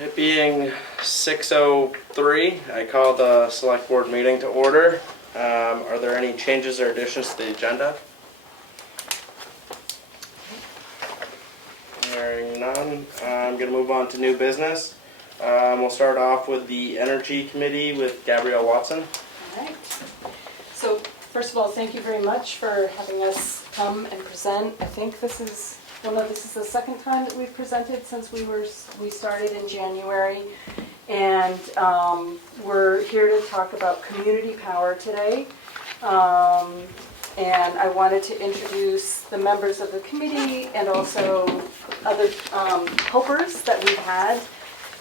It being 6:03, I call the select board meeting to order. Are there any changes or additions to the agenda? Hearing none, I'm going to move on to new business. We'll start off with the Energy Committee with Gabrielle Watson. All right. So first of all, thank you very much for having us come and present. I think this is the second time that we've presented since we started in January, and we're here to talk about community power today. And I wanted to introduce the members of the committee and also other helpers that we've had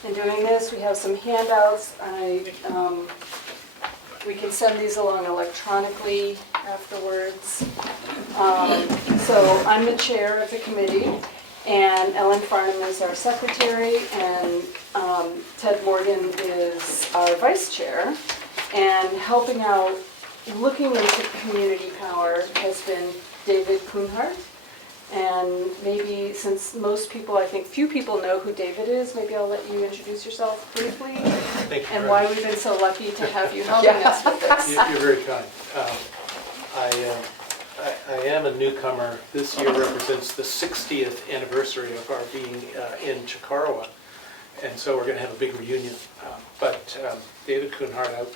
in doing this. We have some handouts. We can send these along electronically afterwards. So I'm the chair of the committee, and Ellen Farnham is our secretary, and Ted Morgan is our vice chair. And helping out, looking into community power, has been David Kuhnhardt. And maybe, since most people, I think few people know who David is, maybe I'll let you introduce yourself briefly. Thank you. And why we've been so lucky to have you helping us with this. You're very kind. I am a newcomer. This year represents the 60th anniversary of our being in Chikarowa, and so we're going to have a big reunion. But David Kuhnhardt,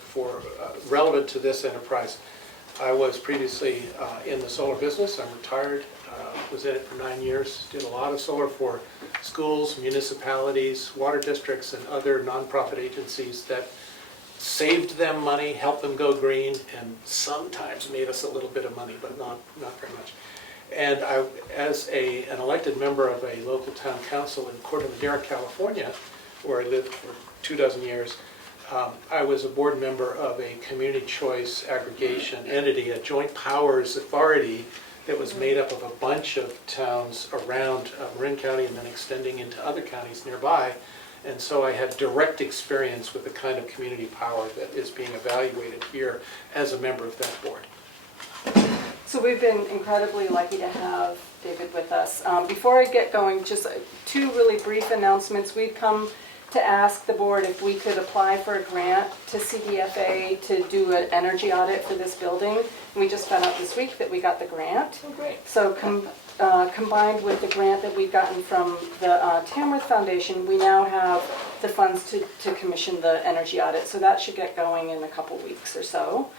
relevant to this enterprise, I was previously in the solar business. I'm retired. Was in it for 9 years. Did a lot of solar for schools, municipalities, water districts, and other nonprofit agencies that saved them money, helped them go green, and sometimes made us a little bit of money, but not very much. And I, as an elected member of a local town council in Corte Madera, California, where I lived for 24 years, I was a board member of a community choice aggregation entity, a joint powers authority that was made up of a bunch of towns around Marin County and then extending into other counties nearby. And so I had direct experience with the kind of community power that is being evaluated here as a member of that board. So we've been incredibly lucky to have David with us. Before I get going, just two really brief announcements. We'd come to ask the board if we could apply for a grant to CDFA to do an energy audit for this building. And we just found out this week that we got the grant. Oh, great. So combined with the grant that we've gotten from the Tamworth Foundation, we now have the funds to commission the energy audit. So that should get going in a couple weeks or so.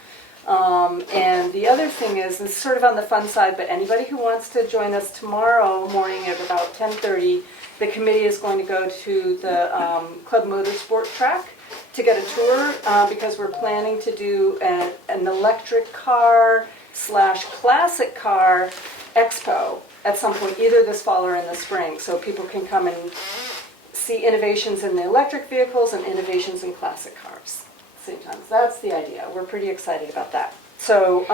And the other thing is, this is sort of on the fun side, but anybody who wants to join us tomorrow morning at about 10:30, the committee is going to go to the Club Motorsport track to get a tour because we're planning to do an electric car / classic car expo at some point, either this fall or in the spring, so people can come and see innovations in the electric vehicles and innovations in classic cars at the same time. So that's the idea. We're pretty excited about that. So,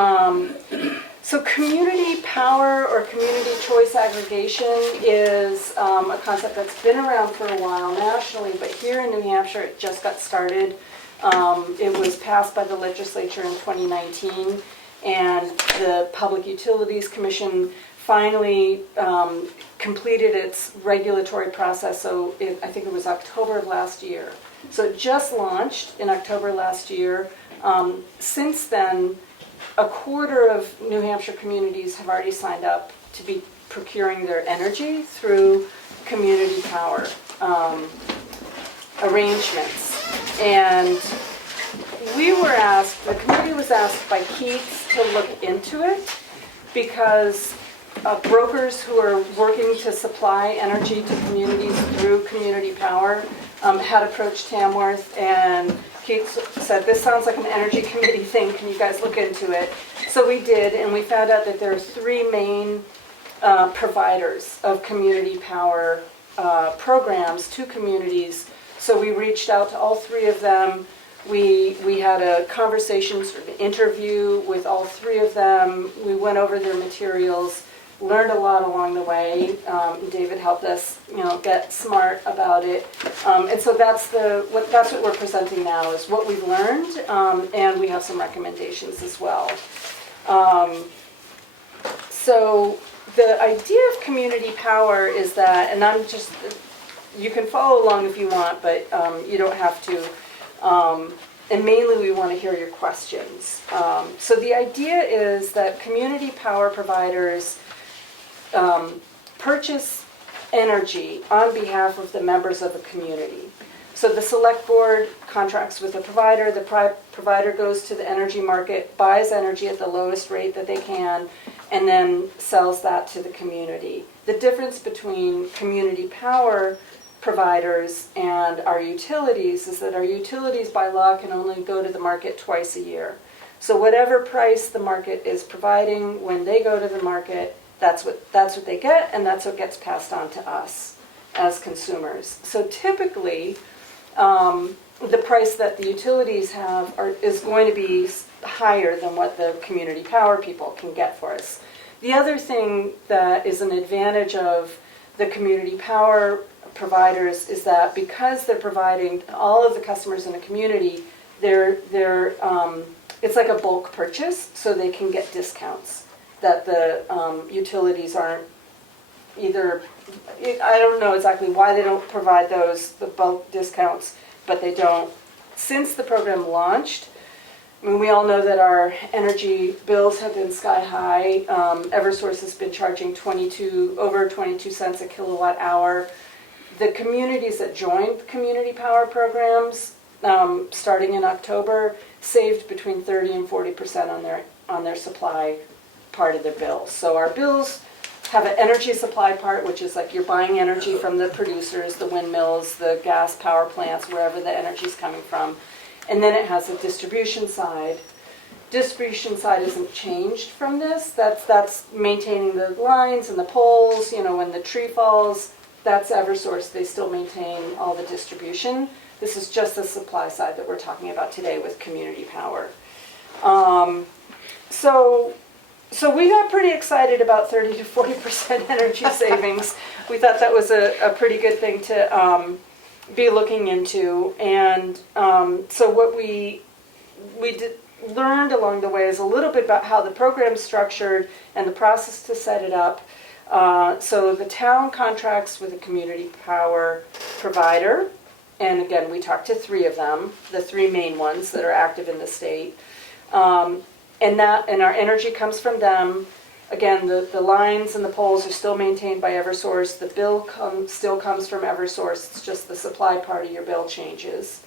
so community power or community choice aggregation is a concept that's been around for a while nationally, but here in New Hampshire it just got started. It was passed by the legislature in 2019, and the Public Utilities Commission finally completed its regulatory process, so I think it was October of last year. So it just launched in October last year. Since then, a quarter of New Hampshire communities have already signed up to be procuring their energy through community power arrangements. And the committee was asked by Keats to look into it because brokers who are working to supply energy to communities through community power had approached Tamworth, and Keats said, this sounds like an energy committee thing, can you guys look into it? So we did, and we found out that there are three main providers of community power programs to communities. So we reached out to all three of them. We had a conversation, sort of an interview with all three of them. We went over their materials, learned a lot along the way. David helped us, get smart about it. And so that's what we're presenting now is what we've learned, and we have some recommendations as well. So the idea of community power is that, and I'm just you can follow along if you want, but you don't have to. And mainly we want to hear your questions. So the idea is that community power providers purchase energy on behalf of the members of the community. So the select board contracts with a provider, the provider goes to the energy market, buys energy at the lowest rate that they can, and then sells that to the community. The difference between community power providers and our utilities is that our utilities by law can only go to the market twice a year. So whatever price the market is providing when they go to the market, that's what they get, and that's what gets passed on to us as consumers. So typically, the price that the utilities have is going to be higher than what the community power people can get for us. The other thing that is an advantage of the community power providers is that because they're providing all of the customers in a community, it's like a bulk purchase, so they can get discounts that the utilities aren't either. I don't know exactly why they don't provide the bulk discounts, but they don't. Since the program launched, I mean, we all know that our energy bills have been sky high. Eversource has been charging over 22 cents a kilowatt hour. The communities that joined community power programs, starting in October, saved between 30 and 40% on their supply part of their bills. So our bills have an energy supply part, which is like you're buying energy from the producers, the windmills, the gas power plants, wherever the energy is coming from. And then it has a distribution side. Distribution side isn't changed from this. That's maintaining the lines and the poles. You know, when the tree falls, that's Eversource. They still maintain all the distribution. This is just the supply side that we're talking about today with community power. So we got pretty excited about 30 to 40% energy savings. We thought that was a pretty good thing to be looking into. And so what we learned along the way is a little bit about how the program's structured and the process to set it up. So the town contracts with a community power provider. And again, we talked to 3 of them, the 3 main ones that are active in the state. And our energy comes from them. Again, the lines and the poles are still maintained by Eversource. The bill still comes from Eversource. It's just the supply part of your bill changes.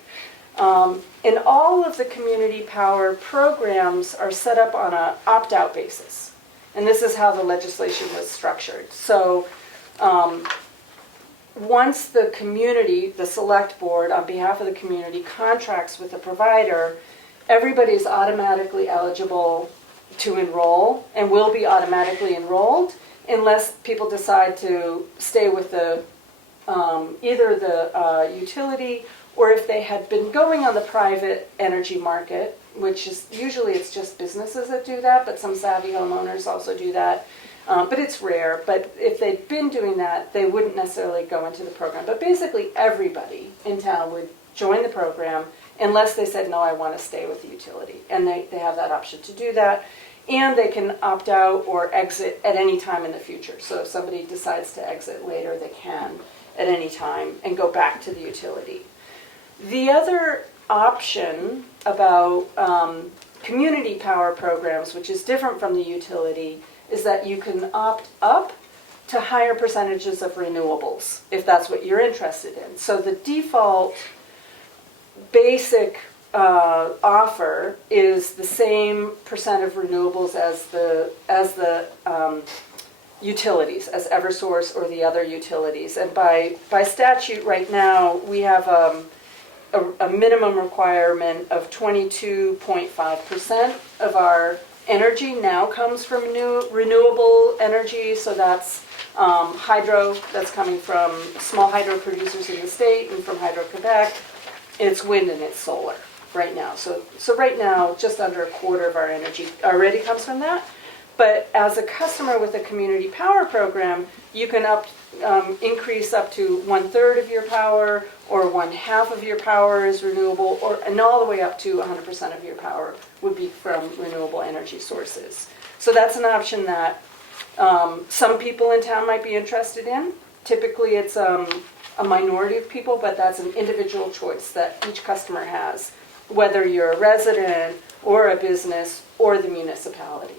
And all of the community power programs are set up on an opt-out basis. And this is how the legislation was structured. So once the community, the select board, on behalf of the community, contracts with the provider, everybody's automatically eligible to enroll and will be automatically enrolled unless people decide to stay with the either the utility, or if they had been going on the private energy market, which is usually it's just businesses that do that, but some savvy homeowners also do that. But it's rare. But if they'd been doing that, they wouldn't necessarily go into the program. But basically everybody in town would join the program unless they said, no, I want to stay with the utility. And they have that option to do that. And they can opt out or exit at any time in the future. So if somebody decides to exit later, they can at any time and go back to the utility. The other option about community power programs, which is different from the utility, is that you can opt up to higher percentages of renewables, if that's what you're interested in. So the default basic offer is the same percent of renewables as the utilities, as Eversource or the other utilities. And by statute right now, we have a minimum requirement of 22.5% of our energy now comes from renewable energy. So that's hydro, that's coming from small hydro producers in the state and from Hydro-Quebec. It's wind and it's solar right now. So right now, just under a quarter of our energy already comes from that. But as a customer with a community power program, you can increase up to 1/3 of your power, or 1/2 of your power is renewable, and all the way up to 100% of your power would be from renewable energy sources. So that's an option that some people in town might be interested in. Typically it's a minority of people, but that's an individual choice that each customer has, whether you're a resident or a business or the municipality.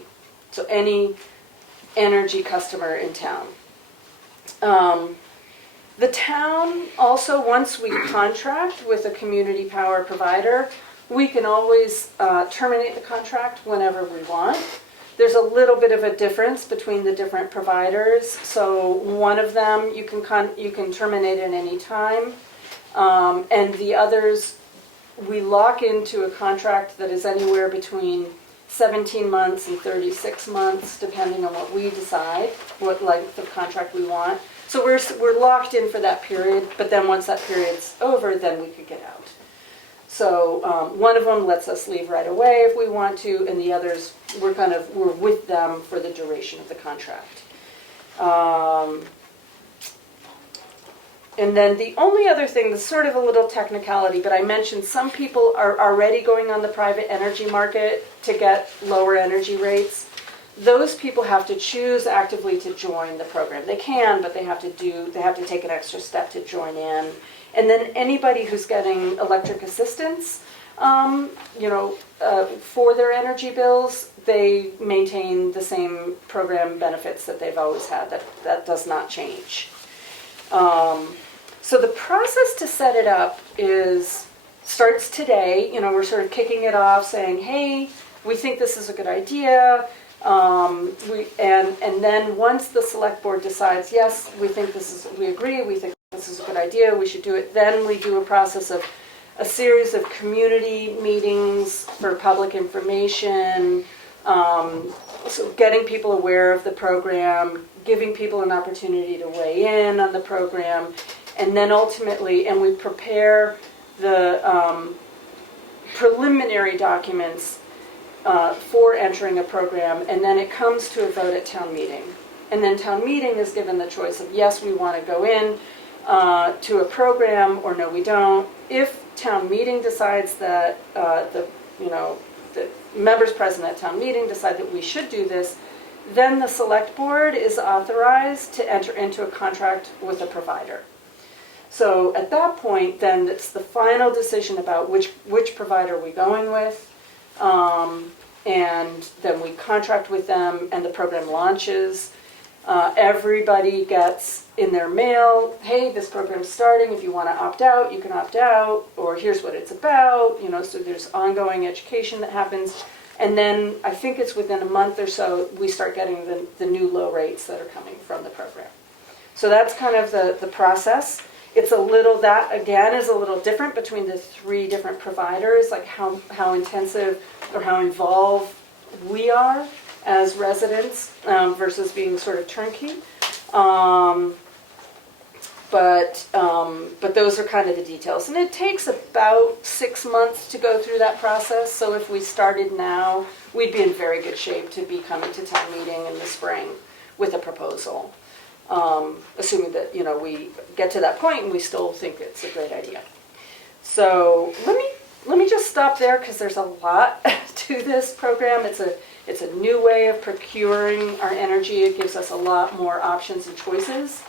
So any energy customer in town. The town also, once we contract with a community power provider, we can always terminate the contract whenever we want. There's a little bit of a difference between the different providers. So one of them you can terminate at any time, and the others we lock into a contract that is anywhere between 17 months and 36 months, depending on what we decide, what length of contract we want. So we're locked in for that period, but then once that period's over, then we could get out. So one of them lets us leave right away if we want to, and the others, we're with them for the duration of the contract. And then the only other thing that's sort of a little technicality, but I mentioned some people are already going on the private energy market to get lower energy rates. Those people have to choose actively to join the program. They can, but they have to take an extra step to join in. And then anybody who's getting electric assistance, for their energy bills, they maintain the same program benefits that they've always had. That does not change. So the process to set it up starts today. We're sort of kicking it off, saying, "Hey, we think this is a good idea." And then once the select board decides, yes, we think we agree, we think this is a good idea, we should do it, then we do a process of a series of community meetings for public information, so getting people aware of the program, giving people an opportunity to weigh in on the program, and then ultimately, and we prepare the preliminary documents for entering a program, and then it comes to a vote at town meeting. And then town meeting is given the choice of, yes, we want to go in to a program, or no, we don't. If town meeting decides that the members present at town meeting decide that we should do this, then the select board is authorized to enter into a contract with a provider. So at that point, then it's the final decision about which provider we're going with. And then we contract with them and the program launches. Everybody gets in their mail, hey, this program's starting, if you want to opt out, you can opt out, or here's what it's about, so there's ongoing education that happens. And then I think it's within a month or so, we start getting the new low rates that are coming from the program. So that's kind of the process. That again is a little different between the three different providers, like how intensive or how involved we are as residents versus being sort of turnkey. But those are kind of the details. And it takes about 6 months to go through that process. So if we started now, we'd be in very good shape to be coming to town meeting in the spring with a proposal. Assuming that, we get to that point and we still think it's a great idea. So let me just stop there because there's a lot to this program. It's a new way of procuring our energy. It gives us a lot more options and choices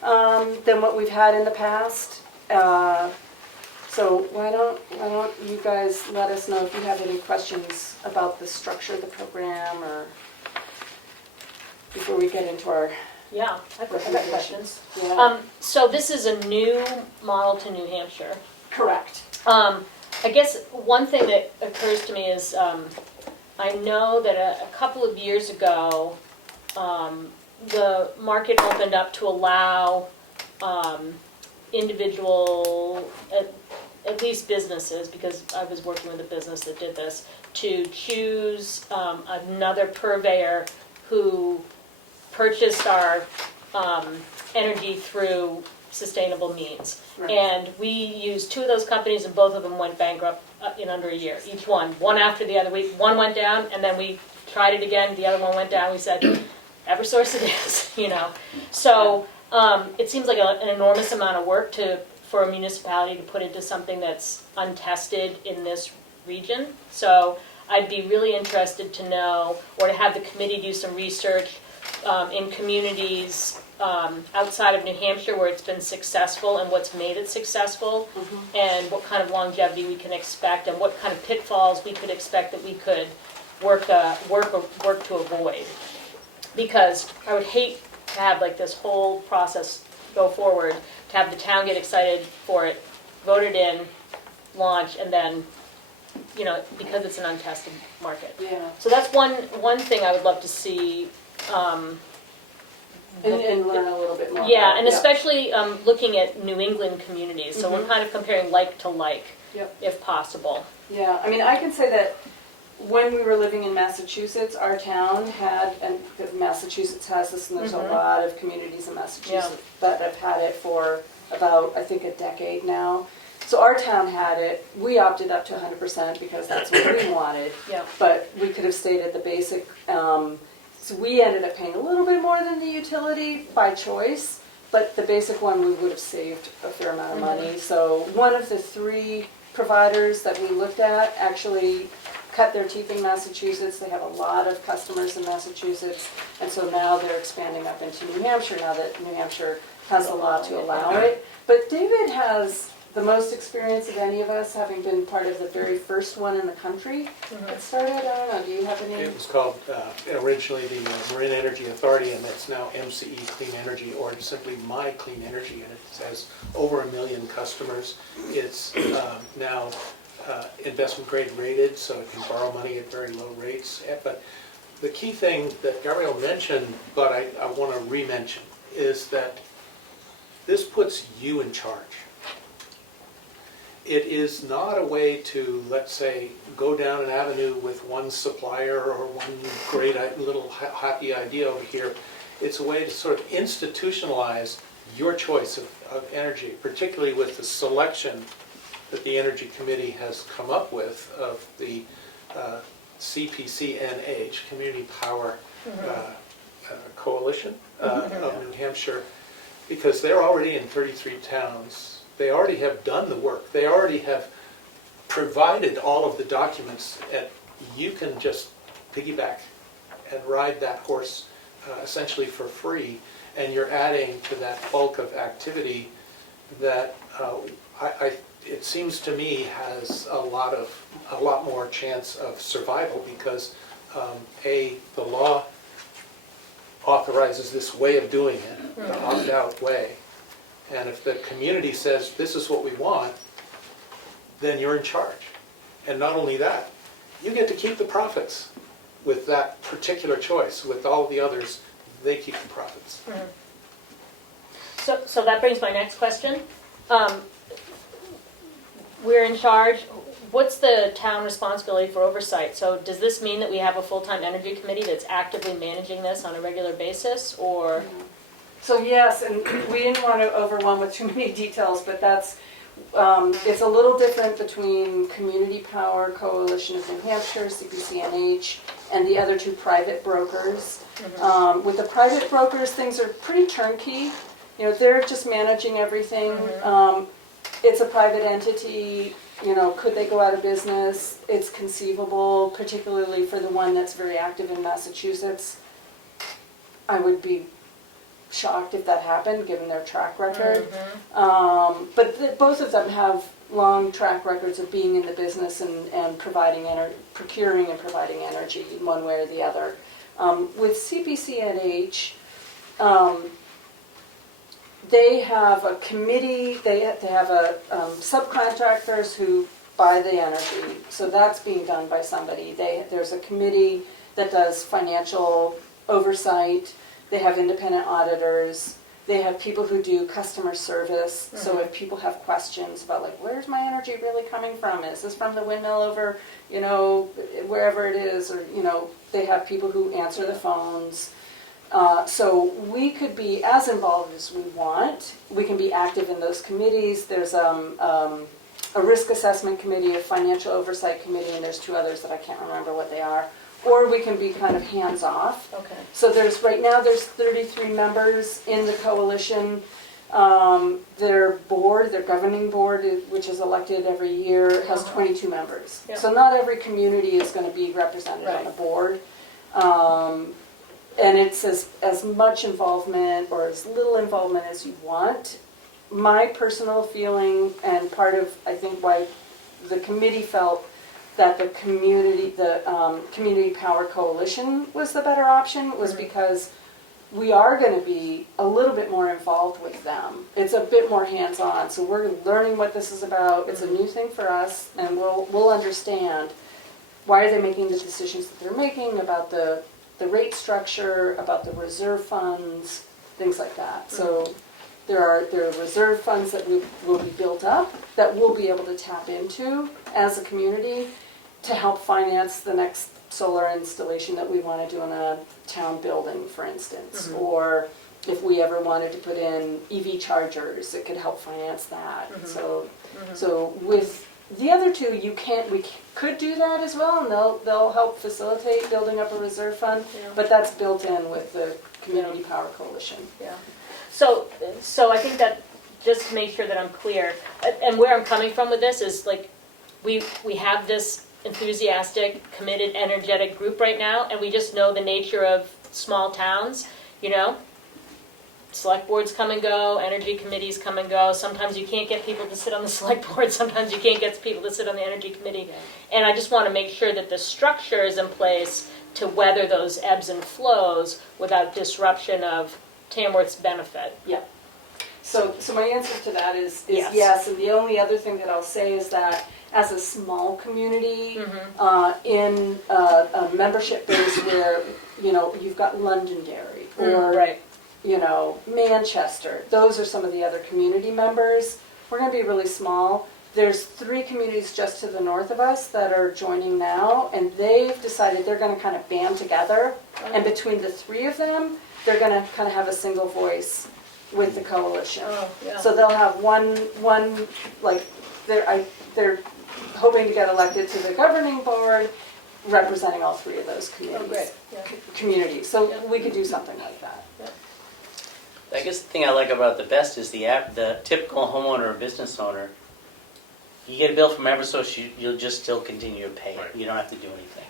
than what we've had in the past. So why don't you guys let us know if you have any questions about the structure of the program, or before we get into our... Yeah, I've got questions. Yeah. So this is a new model to New Hampshire. Correct. I guess one thing that occurs to me is I know that a couple of years ago the market opened up to allow individual, at least businesses, because I was working with a business that did this, to choose another purveyor who purchased our energy through sustainable means. Right. And we used two of those companies, and both of them went bankrupt in under a year. Each one after the other. One went down, and then we tried it again. The other one went down. We said, Eversource it is, So it seems like an enormous amount of work for a municipality to put into something that's untested in this region. So I'd be really interested to know, or to have the committee do some research, in communities outside of New Hampshire where it's been successful and what's made it successful, and what kind of longevity we can expect, and what kind of pitfalls we could expect that we could work to avoid. Because I would hate to have like this whole process go forward, to have the town get excited for it, vote it in, launch, and then, because it's an untested market. Yeah. So that's one thing I would love to see. And learn a little bit more. Yeah, about it. and especially looking at New England communities. So we're kind of comparing like to like, Yep. if possible. Yeah, I mean, I can say that when we were living in Massachusetts, our town had, and because Massachusetts has this, and there's a lot of communities in Massachusetts that have had it for about, I think, a decade now. So our town had it. We opted up to 100% because that's what we wanted. Yeah. But we could have stayed at the basic. So we ended up paying a little bit more than the utility by choice, but the basic one we would have saved a fair amount of money. So one of the 3 providers that we looked at actually cut their teeth in Massachusetts. They have a lot of customers in Massachusetts, and so now they're expanding up into New Hampshire now that New Hampshire has a law to allow it. But David has the most experience of any of us, having been part of the very first one in the country that started. I don't know, do you have any? It was called originally the Marin Energy Authority, and it's now MCE Clean Energy, or simply My Clean Energy, and it has over 1 million customers. It's now investment grade rated, so it can borrow money at very low rates. But the key thing that Gabrielle mentioned, but I want to re-mention, is that this puts you in charge. It is not a way to, let's say, go down an avenue with one supplier or one great little happy idea over here. It's a way to sort of institutionalize your choice of energy, particularly with the selection that the Energy Committee has come up with of the CPCNH, Community Power Coalition of New Hampshire, because they're already in 33 towns. They already have done the work. They already have provided all of the documents, and you can just piggyback and ride that horse essentially for free, and you're adding to that bulk of activity that it seems to me has a lot more chance of survival, because the law authorizes this way of doing it, the opt-out way. And if the community says, this is what we want, then you're in charge. And not only that, you get to keep the profits with that particular choice. With all the others, they keep the profits. So that brings my next question. We're in charge. What's the town responsibility for oversight? So does this mean that we have a full-time energy committee that's actively managing this on a regular basis, or? So yes, and we didn't want to overwhelm with too many details, but that's, it's a little different between Community Power Coalition of New Hampshire, CPCNH, and the other 2 private brokers. With the private brokers, things are pretty turnkey. They're just managing everything. It's a private entity. Could they go out of business? It's conceivable, particularly for the one that's very active in Massachusetts. I would be shocked if that happened, given their track record. But both of them have long track records of being in the business and procuring and providing energy in one way or the other. With CPCNH, they have a committee, they have a subcontractors who buy the energy, so that's being done by somebody. There's a committee that does financial oversight. They have independent auditors. They have people who do customer service. So if people have questions about, like, where's my energy really coming from? Is this from the windmill over, wherever it is? Or, they have people who answer the phones. So we could be as involved as we want. We can be active in those committees. There's a risk assessment committee, a financial oversight committee, and there's 2 others that I can't remember what they are. Or we can be kind of hands-off. Okay. So right now there's 33 members in the coalition. Their board, their governing board, which is elected every year, has 22 members. Yeah. So not every community is going to be represented on the board. and it's as much involvement or as little involvement as you want. My personal feeling, and part of, I think, why the committee felt that the Community Power Coalition was the better option, was because we are going to be a little bit more involved with them. It's a bit more hands-on, so we're learning what this is about. It's a new thing for us, and we'll understand why are they making the decisions that they're making about the rate structure, about the reserve funds, things like that. So there are reserve funds that will be built up that we'll be able to tap into as a community to help finance the next solar installation that we want to do in a town building, for instance. Or if we ever wanted to put in EV chargers, it could help finance that. So with the other two, we could do that as well, and they'll help facilitate building up a reserve fund, but that's built in with the Community Power Coalition. Yeah. So I think that, just to make sure that I'm clear, and where I'm coming from with this is, like, we have this enthusiastic, committed, energetic group right now, and we just know the nature of small towns, you know? Select boards come and go, energy committees come and go. Sometimes you can't get people to sit on the select board, sometimes you can't get people to sit on the energy committee. And I just want to make sure that the structure is in place to weather those ebbs and flows without disruption of Tamworth's benefit. Yeah. So my answer to that is Yes. yes, and the only other thing that I'll say is that as a small community, in a membership base where, you know, you've got Londonderry or Right. you know, Manchester, those are some of the other community members. We're going to be really small. There's 3 communities just to the north of us that are joining now, and they've decided they're going to kind of band together, and between the 3 of them, they're going to kind of have a single voice with the coalition. Oh, yeah. So they'll have one like, they're hoping to get elected to the governing board, representing all 3 of those communities. Oh, great. Yeah. Communities. So Yeah. we could do something like that. I guess the thing I like about the best is the typical homeowner or business owner. You get a bill from Eversource, you'll just still continue to pay it. Right. You don't have to do anything.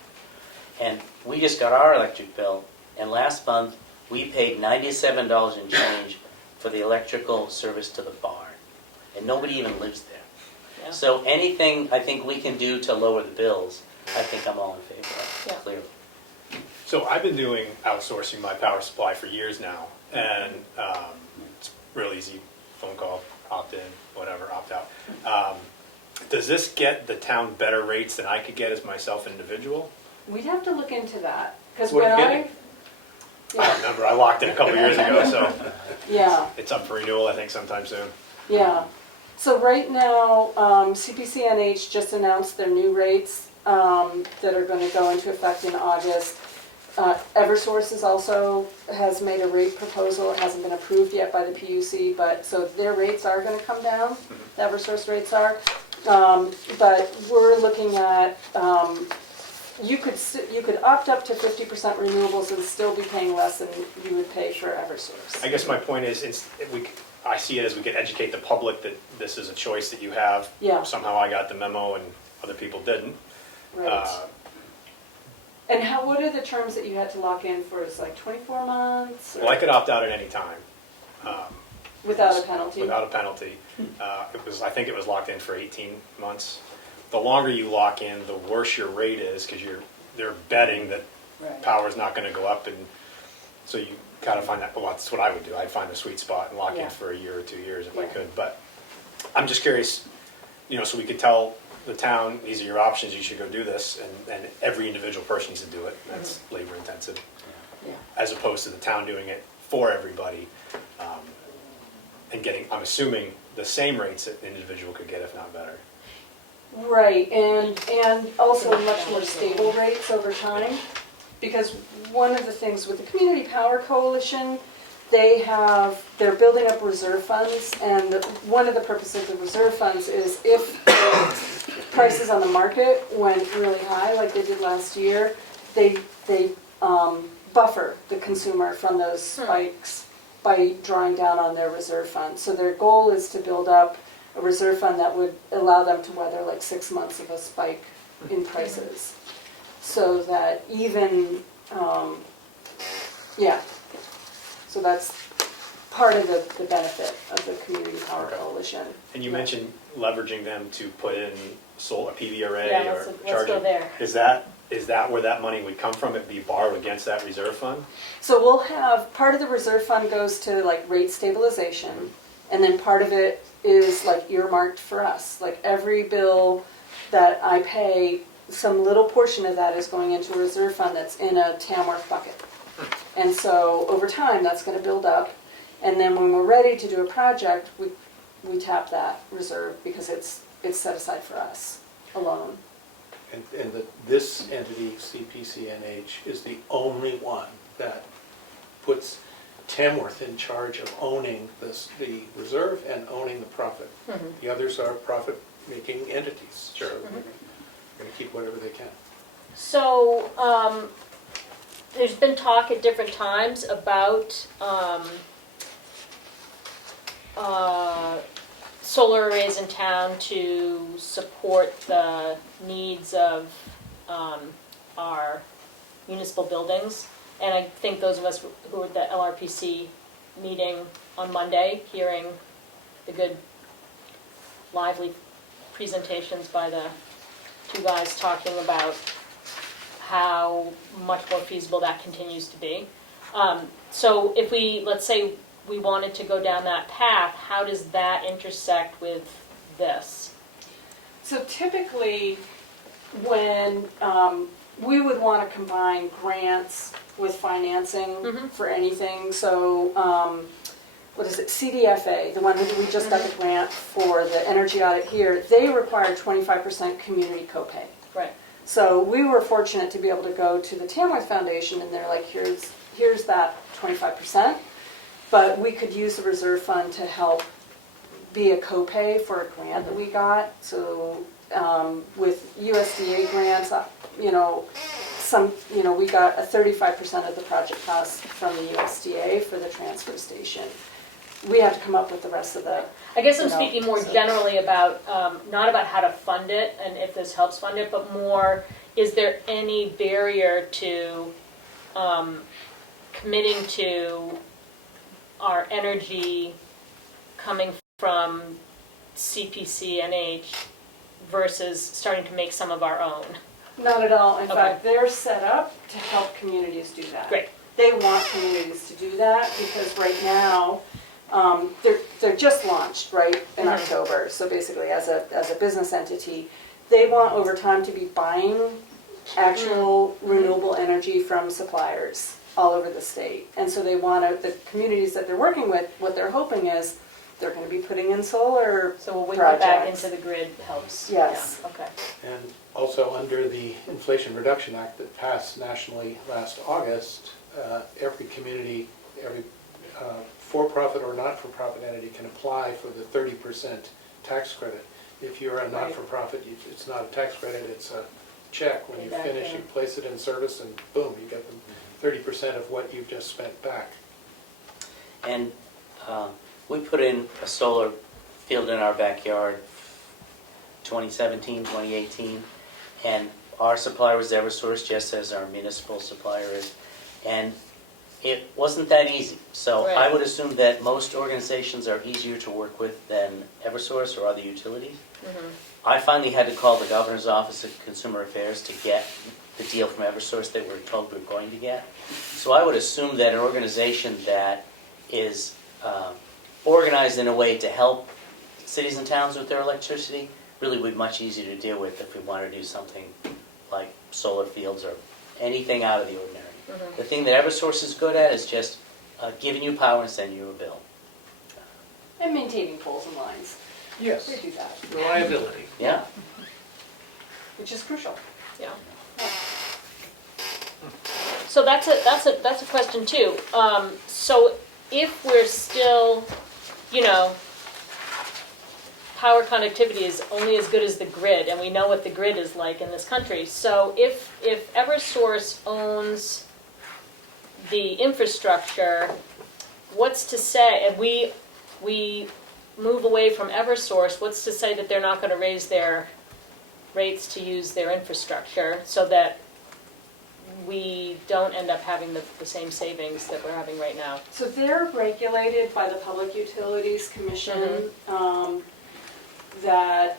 And we just got our electric bill, and last month we paid $97 and change for the electrical service to the barn, and nobody even lives there. Yeah. So anything I think we can do to lower the bills, I think I'm all in favor of, Yeah. clearly. So I've been doing outsourcing my power supply for years now, and it's real easy, phone call, opt in, whatever, opt out. Does this get the town better rates than I could get as myself individual? We'd have to look into that, because What when are you I, getting? I don't remember, I locked in a couple years ago, so yeah, it's up for renewal, I think, sometime soon. yeah. So right now, CPCNH just announced their new rates that are going to go into effect in August. Eversource has made a rate proposal. It hasn't been approved yet by the PUC, but so their rates are going to come down. The Eversource rates are, but we're looking at you could opt up to 50% renewables and still be paying less than you would pay for Eversource. I guess my point is, I see it as we could educate the public that this is a choice that you have. Yeah. Somehow I got the memo and other people didn't. Right. And what are the terms that you had to lock in for? It's like 24 months? Or Well, I could opt out at any time. without a penalty? Without a penalty. I think it was locked in for 18 months. The longer you lock in, the worse your rate is, because they're betting that Right. power's not going to go up, and so you gotta find that. Well, that's what I would do. I'd find a sweet spot and lock Yeah. in for a year or 2 years if I Yeah. could. But I'm just curious, so we could tell the town, these are your options, you should go do this, and every individual person needs to do it. That's labor intensive, Yeah. as opposed to the town doing it for everybody, and getting, I'm assuming, the same rates that an individual could get, if not better. Right, and also much more stable rates over time. Because one of the things with the Community Power Coalition, they're building up reserve funds, and one of the purposes of the reserve funds is if prices on the market went really high, like they did last year, they buffer the consumer from those spikes by drawing down on their reserve fund. So their goal is to build up a reserve fund that would allow them to weather like 6 months of a spike in prices. So that even Yeah. So that's part of the benefit of the Community Power Okay. Coalition. And you mentioned leveraging them to put in a PV array Yeah, or let's charging. go there. Is that where that money would come from? It'd be borrowed against that reserve fund? So we'll have, part of the reserve fund goes to like rate stabilization, and then part of it is like earmarked for us. Like every bill that I pay, some little portion of that is going into a reserve fund that's in a Tamworth bucket. And so over time, that's going to build up. And then when we're ready to do a project, we tap that reserve because it's set aside for us alone. And this entity, CPCNH, is the only one that puts Tamworth in charge of owning the reserve and owning the profit. The others are profit-making entities. Sure. So they're going to keep whatever they can. So, there's been talk at different times about solar arrays in town to support the needs of our municipal buildings. And I think those of us who were at the LRPC meeting on Monday, hearing the good, lively presentations by the two guys talking about how much more feasible that continues to be. So if we, let's say we wanted to go down that path, how does that intersect with this? So typically, when we would want to combine grants with financing for anything, so what is it, CDFA, the one that we just got the grant for the energy audit here, they require 25% community copay. Right. So we were fortunate to be able to go to the Tamworth Foundation and they're like, here's that 25%, but we could use the reserve fund to help be a copay for a grant that we got. So with USDA grants, we got a 35% of the project cost from the USDA for the transfer station. We have to come up with the rest of the. I guess I'm speaking more generally about, not about how to fund it and if this helps fund it, but more, is there any barrier to committing to our energy coming from CPCNH versus starting to make some of our own? Not at all. In Okay. fact, they're set up to help communities do that. Great. They want communities to do that because right now, they're just launched, right, in October. So basically, as a business entity, they want over time to be buying actual renewable energy from suppliers all over the state. And so they want the communities that they're working with, what they're hoping is they're going to be putting in solar So we'll put back projects. into the grid helps. Yes. Yeah, okay. And also under the Inflation Reduction Act that passed nationally last August, every community, every for-profit or not-for-profit entity can apply for the 30% tax credit. If you're a not-for-profit, it's not a tax credit, it's a check. When you Back finish, in. you place it in service and boom, you get the 30% of what you've just spent back. And we put in a solar field in our backyard 2017, 2018, and our supplier was Eversource, just as our municipal supplier is. And it wasn't that easy. So Right. I would assume that most organizations are easier to work with than Eversource or other utilities. I finally had to call the governor's office of Consumer Affairs to get the deal from Eversource that we were told we were going to get. So I would assume that an organization that is organized in a way to help cities and towns with their electricity really would be much easier to deal with if we wanted to do something like solar fields or anything out of the ordinary. The thing that Eversource is good at is just giving you power and sending you a bill. And maintaining poles and lines. Yes. They do that, Reliability. Yeah. which is crucial. Yeah. So that's a question too. So if we're still, power conductivity is only as good as the grid, and we know what the grid is like in this country. So if Eversource owns the infrastructure, what's to say, and we move away from Eversource, what's to say that they're not going to raise their rates to use their infrastructure so that we don't end up having the same savings that we're having right now. So they're regulated by the Public Utilities Commission, that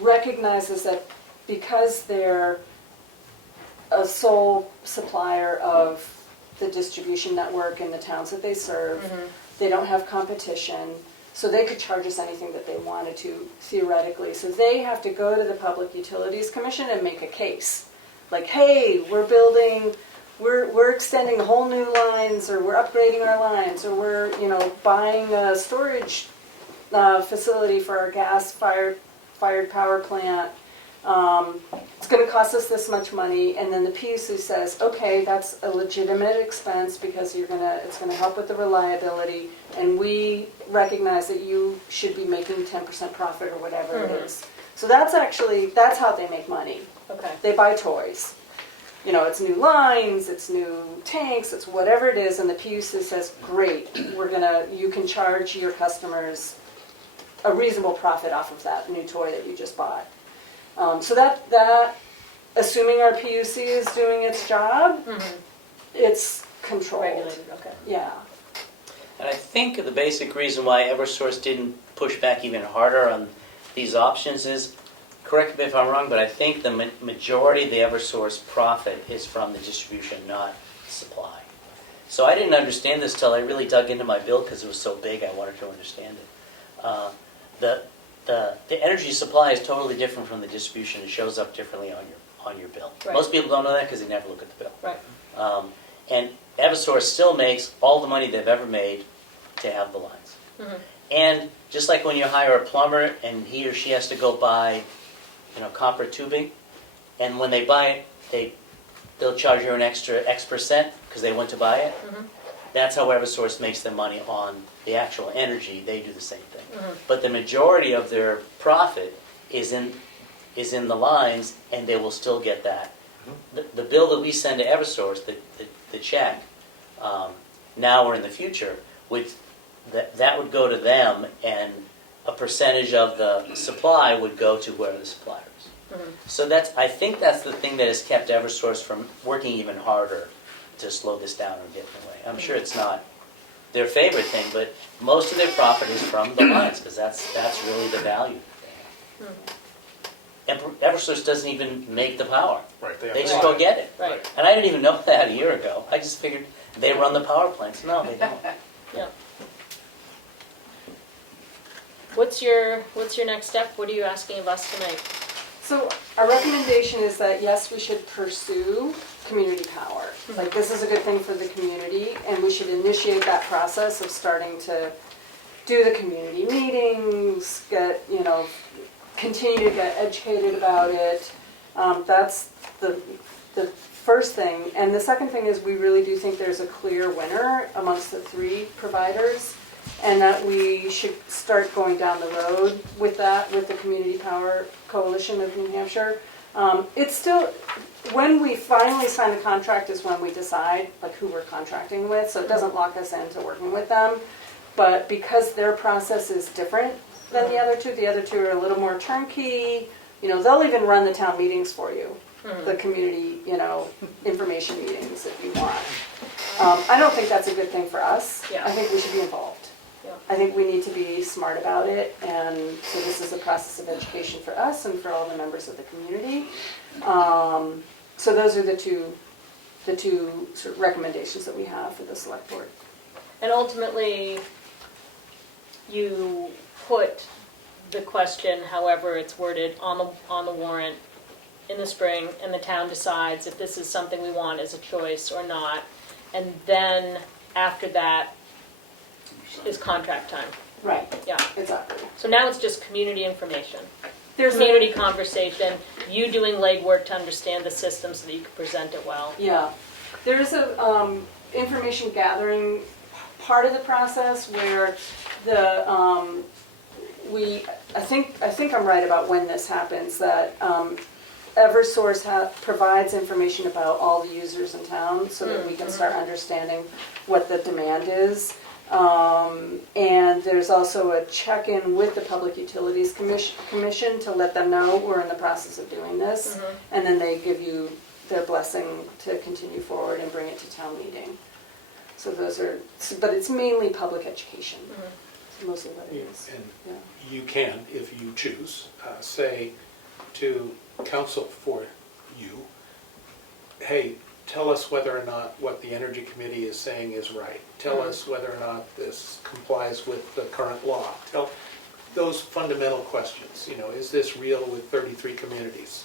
recognizes that because they're a sole supplier of the distribution network in the towns that they serve, they don't have competition, so they could charge us anything that they wanted to, theoretically. So they have to go to the Public Utilities Commission and make a case. Like, hey, we're extending whole new lines, or we're upgrading our lines, or we're, buying a storage facility for our gas-fired power plant. It's going to cost us this much money, and then the PUC says, okay, that's a legitimate expense because it's going to help with the reliability, and we recognize that you should be making 10% profit or whatever it is. So that's how they make money. Okay. They buy toys. It's new lines, it's new tanks, it's whatever it is, and the PUC says, great, you can charge your customers a reasonable profit off of that new toy that you just bought. So that, assuming our PUC is doing its job, it's controlled. Regulated, okay. Yeah. And I think the basic reason why Eversource didn't push back even harder on these options is, correct me if I'm wrong, but I think the majority of the Eversource profit is from the distribution, not supply. So I didn't understand this till I really dug into my bill because it was so big. I wanted to understand it. The energy supply is totally different from the distribution. It shows up differently on your bill. Right. Most people don't know that because they never look at the bill. Right. And Eversource still makes all the money they've ever made to have the lines. And just like when you hire a plumber and he or she has to go buy, copper tubing, and when they buy it, they'll charge you an extra X% because they went to buy it. That's how Eversource makes their money on the actual energy. They do the same thing. But the majority of their profit is in the lines, and they will still get that. The bill that we send to Eversource, the check, now or in the future, that would go to them, and a percentage of the supply would go to whoever the supplier is. So I think that's the thing that has kept Eversource from working even harder to slow this down or get in the way. I'm sure it's not their favorite thing, but most of their profit is from the lines, because that's really the value. And Eversource doesn't even make the power. Right. They just go get it. Right. And I didn't even know that a year ago. I just figured they run the power plants. No, they don't. Yeah. What's your next step? What are you asking of us tonight? So our recommendation is that, yes, we should pursue community power. Like, this is a good thing for the community, and we should initiate that process of starting to do the community meetings, continue to get educated about it. That's the first thing. And the second thing is, we really do think there's a clear winner amongst the three providers, and that we should start going down the road with that, with the Community Power Coalition of New Hampshire. It's still, when we finally sign the contract is when we decide who we're contracting with, so it doesn't lock us into working with them. But because their process is different than the other two are a little more turnkey. They'll even run the town meetings for you, the community, information meetings if you want. I don't think that's a good thing for us. Yeah. I think we should be involved. Yeah. I think we need to be smart about it, and so this is a process of education for us and for all the members of the community. So those are the two sort of recommendations that we have for the select board. And ultimately, you put the question, however it's worded, on the warrant in the spring, and the town decides if this is something we want as a choice or not. And then after that is contract time. Right. Yeah. Exactly. So now it's just community information, There's community conversation, you doing legwork to understand the system so that you can present it well. Yeah, there is a information gathering part of the process where the I think I'm right about when this happens, that Eversource provides information about all the users in town so that we can start understanding what the demand is. And there's also a check-in with the Public Utilities Commission to let them know we're in the process of doing this. And then they give you their blessing to continue forward and bring it to town meeting. So those are, but it's mainly public education. It's mostly what it is. And Yeah. you can, if you choose, say to counsel for you, hey, tell us whether or not what the Energy Committee is saying is right. Tell us whether or not this complies with the current law. Tell those fundamental questions. You know, is this real with 33 communities?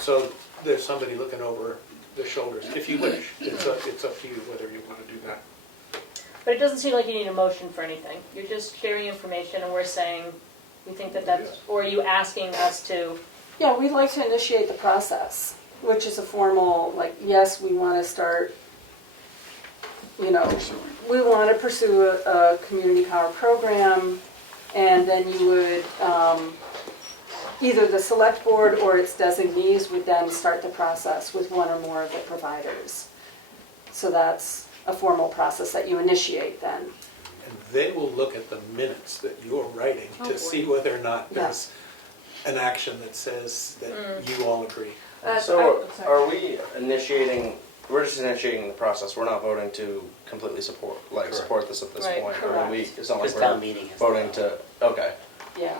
So there's somebody looking over their shoulders, if you wish. It's up to you whether you want to do that. But it doesn't seem like you need a motion for anything. You're just sharing information and we're saying, we think that that's, or are you asking us to? Yeah, we'd like to initiate the process, which is a formal, like, yes, we want to start, you know, we want to pursue a community power program, and then you would, either the select board or its designees would then start the process with one or more of the providers. So that's a formal process that you initiate then. And they will look at the minutes that you're writing Oh, to boy. see whether or not Yeah. there's an action that says that you all agree. So are we initiating, we're just initiating the process, we're not voting to completely support this at this Right, point? Or are we, it's not like Because town we're meeting has voting to, okay. Yeah,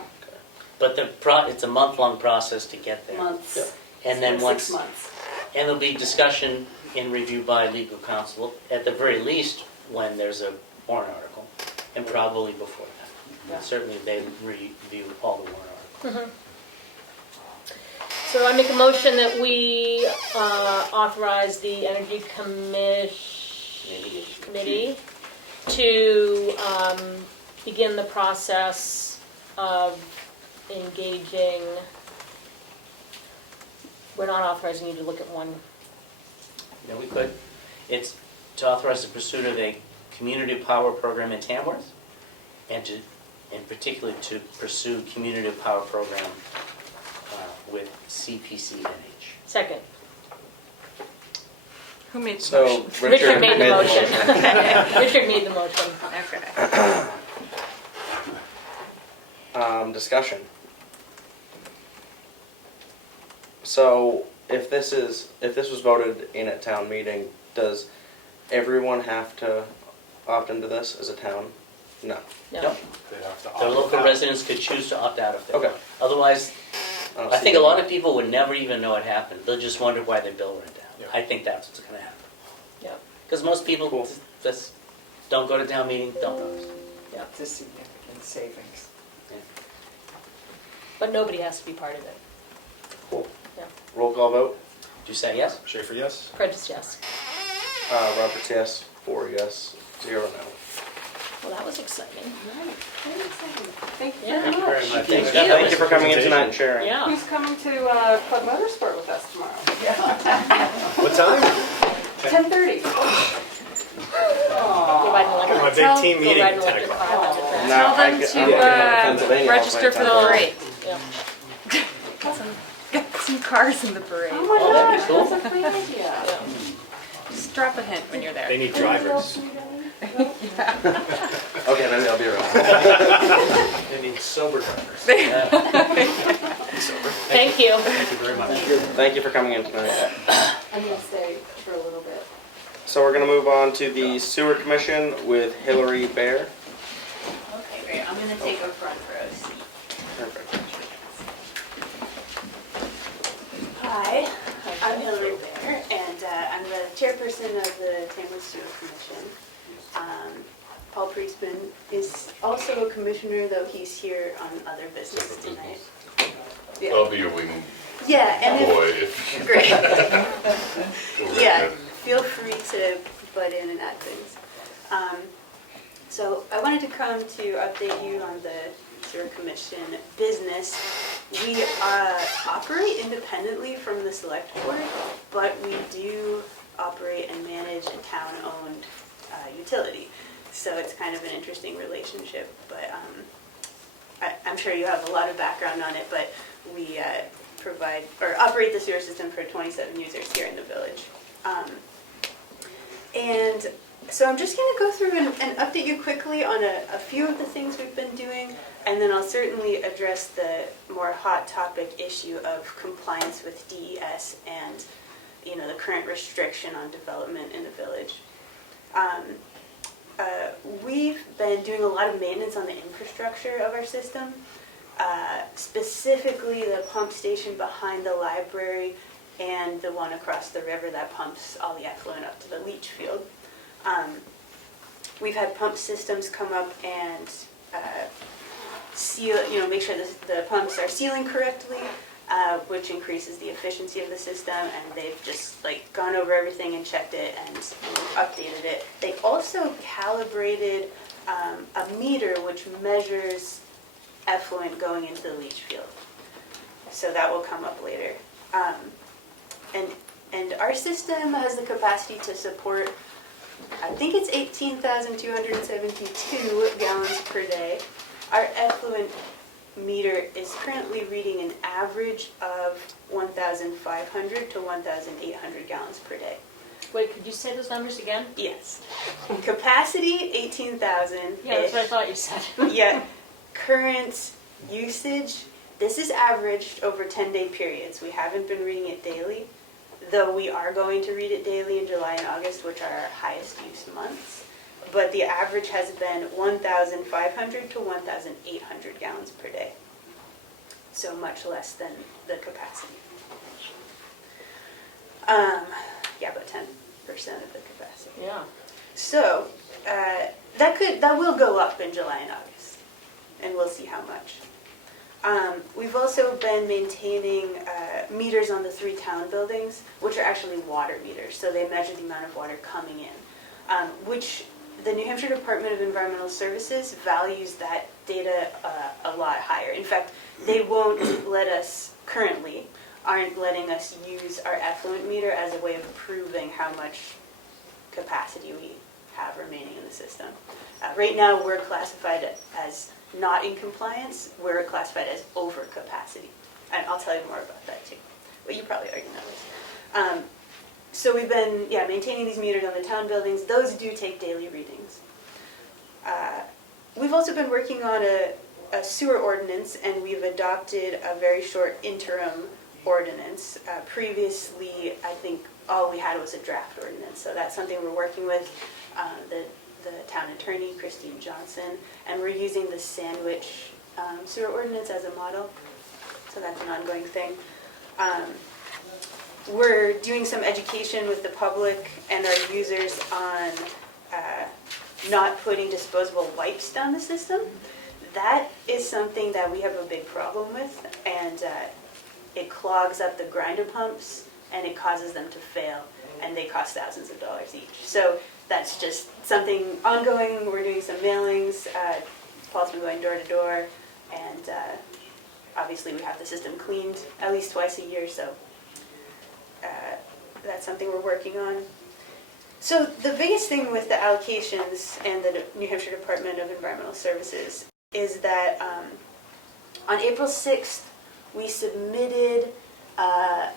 But it's a month-long process to get there. months. Yep. And then Like once, 6 months. and there'll be discussion and review by legal counsel, at the very least, when there's a warrant article, and probably before that. Yeah. Certainly, they review all the warrant articles. So I make a motion that we authorize the Energy Committee to begin the process of engaging, we're not authorizing you to look at one. Yeah, we could. It's to authorize the pursuit of a community power program in Tamworth, and particularly to pursue community power program with CPC&H. Second. Who made the So motion? Richard made the motion. Richard made the motion. Okay. Discussion. So if this was voted in at town meeting, does everyone have to opt into this as a town? No. No. Nope. They'd have to The opt local out. residents could choose to opt out if they Okay. want. Otherwise, don't I see think a any- lot of people would never even know it happened. They'll just wonder why their bill went down. Yeah. I think that's what's going to happen. Yep. Because most people Cool. just don't go to town meeting, don't notice. It's a significant savings. But nobody has to be part of it. Cool. Yeah. Roll call vote. Did you say yes? Schaefer, yes? Prejudice, yes. Roberts, yes. 4 yes. 0 no. Well, that was exciting. Right, very exciting. Thank you Yeah. very Thank you very much. much. Thanks, Thank guys. you for coming in tonight and sharing. Yeah. Who's coming to Club Motorsport with us tomorrow? What time? 10:30. Go ride an electric. My big Tell- team Go meeting ride at an 10 electric o'clock. car on the track. No, Tell them I'm getting to Pennsylvania register for the all parade. Yeah. Get some cars in the parade. Oh my Oh, that'd be gosh, cool. that's a great idea. Yeah. Just drop a hint when you're there. They need drivers. Okay, maybe I'll be around. They need sober drivers. Thank you. Thank you very much. Thank you for coming in tonight. I'm gonna stay for a little bit. So we're gonna move on to the sewer commission with Hillary Bear. Okay, great. I'm gonna take a front row seat. Perfect. Hi, I'm Hillary Bear, and I'm the chairperson of the Tamworth Sewer Commission. Paul Priestman is also a commissioner, though he's here on other business tonight. Yeah. I'll be your wing Yeah, and boy if, if. great. Go Yeah, ahead. feel free to butt in and add things. So I wanted to come to update you on the Sewer Commission business. We operate independently from the select board, but we do operate and manage a town-owned utility. So it's kind of an interesting relationship, but I'm sure you have a lot of background on it, but we provide or operate the sewer system for 27 users here in the village. And So I'm just going to go through and update you quickly on a few of the things we've been doing, and then I'll certainly address the more hot topic issue of compliance with DES and, you know, the current restriction on development in the village. We've been doing a lot of maintenance on the infrastructure of our system, specifically the pump station behind the library and the one across the river that pumps all the effluent up to the leach field. We've had pump systems come up and seal, you know, make sure the pumps are sealing correctly, which increases the efficiency of the system, and they've just like gone over everything and checked it and updated it. They also calibrated a meter which measures effluent going into the leach field. So that will come up later. And our system has the capacity to support, I think it's 18,272 gallons per day. Our effluent meter is currently reading an average of 1,500 to 1,800 gallons per day. Wait, could you say those numbers again? Yes. Capacity, 18,000. Yeah, that's what I thought you said. Yeah. Current usage, this is averaged over 10-day periods. We haven't been reading it daily, though we are going to read it daily in July and August, which are our highest use months. But the average has been 1,500 to 1,800 gallons per day. So much less than the capacity. Yeah, about 10% of the capacity. Yeah. So that will go up in July and August, and we'll see how much. We've also been maintaining meters on the 3 town buildings, which are actually water meters. So they measure the amount of water coming in, which the New Hampshire Department of Environmental Services values that data a lot higher. In fact, they won't let us, currently, aren't letting us use our effluent meter as a way of proving how much capacity we have remaining in the system. Right now, we're classified as not in compliance. We're classified as overcapacity. And I'll tell you more about that too. Well, you probably already know this. So we've been maintaining these meters on the town buildings. Those do take daily readings. We've also been working on a sewer ordinance, and we've adopted a very short interim ordinance. Previously, I think all we had was a draft ordinance, so that's something we're working with the town attorney, Christine Johnson, and we're using the Sandwich sewer ordinance as a model, so that's an ongoing thing. We're doing some education with the public and our users on not putting disposable wipes down the system. That is something that we have a big problem with, and it clogs up the grinder pumps and it causes them to fail, and they cost thousands of dollars each. So that's just something ongoing. We're doing some mailings. Paul's been going door to door, and obviously we have the system cleaned at least twice a year, so that's something we're working on. So the biggest thing with the allocations and the New Hampshire Department of Environmental Services is that on April 6th, we submitted a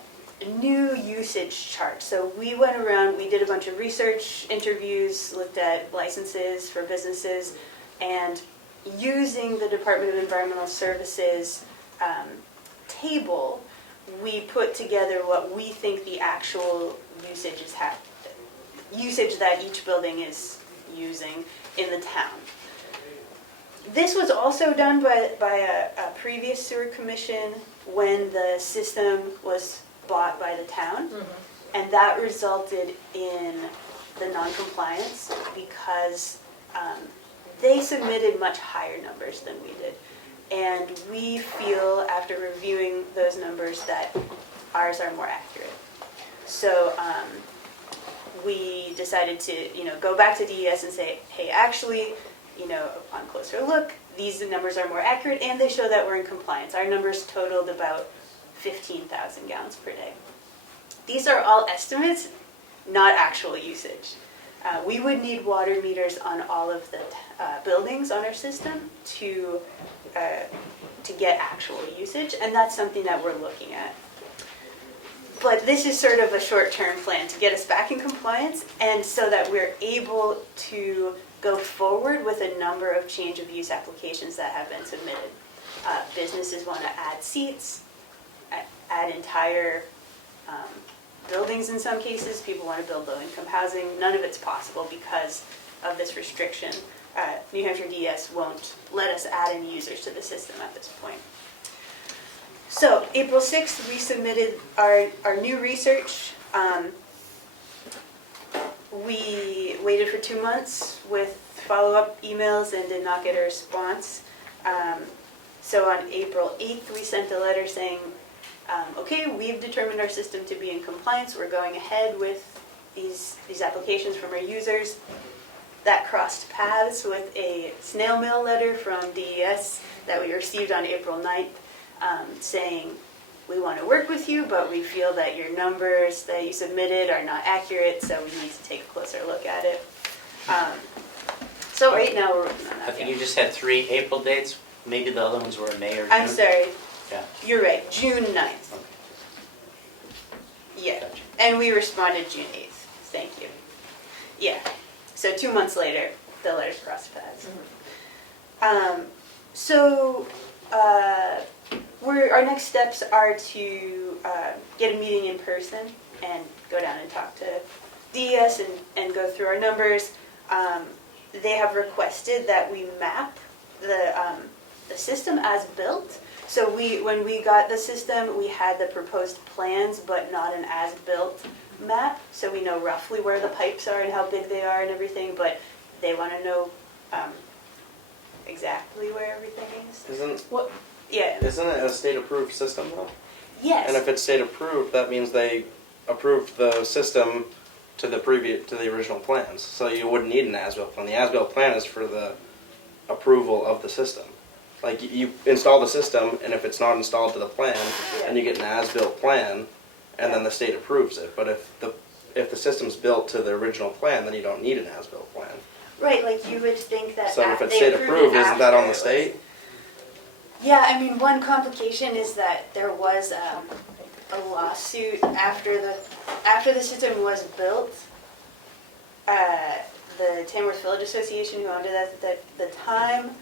new usage chart. So we went around, we did a bunch of research, interviews, looked at licenses for businesses, and using the Department of Environmental Services table, we put together what we think the actual usage that each building is using in the town. This was also done by a previous sewer commission when the system was bought by the town, and that resulted in the non-compliance because they submitted much higher numbers than we did. And we feel, after reviewing those numbers, that ours are more accurate. So we decided to, go back to DES and say, hey, actually, upon closer look, these numbers are more accurate, and they show that we're in compliance. Our numbers totaled about 15,000 gallons per day. These are all estimates, not actual usage. We would need water meters on all of the buildings on our system to get actual usage, and that's something that we're looking at. But this is sort of a short-term plan to get us back in compliance and so that we're able to go forward with a number of change of use applications that have been submitted. Businesses want to add seats, add entire buildings in some cases. People want to build low-income housing. None of it's possible because of this restriction. New Hampshire DES won't let us add any users to the system at this point. So April 6th, we submitted our new research. We waited for 2 months with follow-up emails and did not get a response. So on April 8th, we sent a letter saying, okay, we've determined our system to be in compliance. We're going ahead with these applications from our users. That crossed paths with a snail mail letter from DES that we received on April 9th. Saying we want to work with you, but we feel that your numbers that you submitted are not accurate, so we need to take a closer look at it. So right now we're working on that. I think you just had 3 April dates. Maybe the other ones were in May or June. I'm sorry. Yeah. You're right. June 9th. Okay. Yeah. Gotcha. And we responded June 8th. Thank you. Yeah. So 2 months later, the letters crossed paths. Our next steps are to get a meeting in person and go down and talk to DES and go through our numbers. They have requested that we map the system as built. So when we got the system, we had the proposed plans, but not an as-built map. So we know roughly where the pipes are and how big they are and everything, but they want to know exactly where everything is. Yeah. Isn't it a state-approved system though? Yes. And if it's state-approved, that means they approved the system to the original plans. So you wouldn't need an as-built plan. The as-built plan is for the approval of the system. Like you install the system, and if it's not installed to the plan, then you get an as-built plan, and then the state approves it. But if the system's built to the original plan, then you don't need an as-built plan. Right, like you would think that. So if it's they state-approved, isn't that on the after it state? was- Yeah, I mean, one complication is that there was a lawsuit after the system was built. The Tamworth Village Association, who owned it at the time,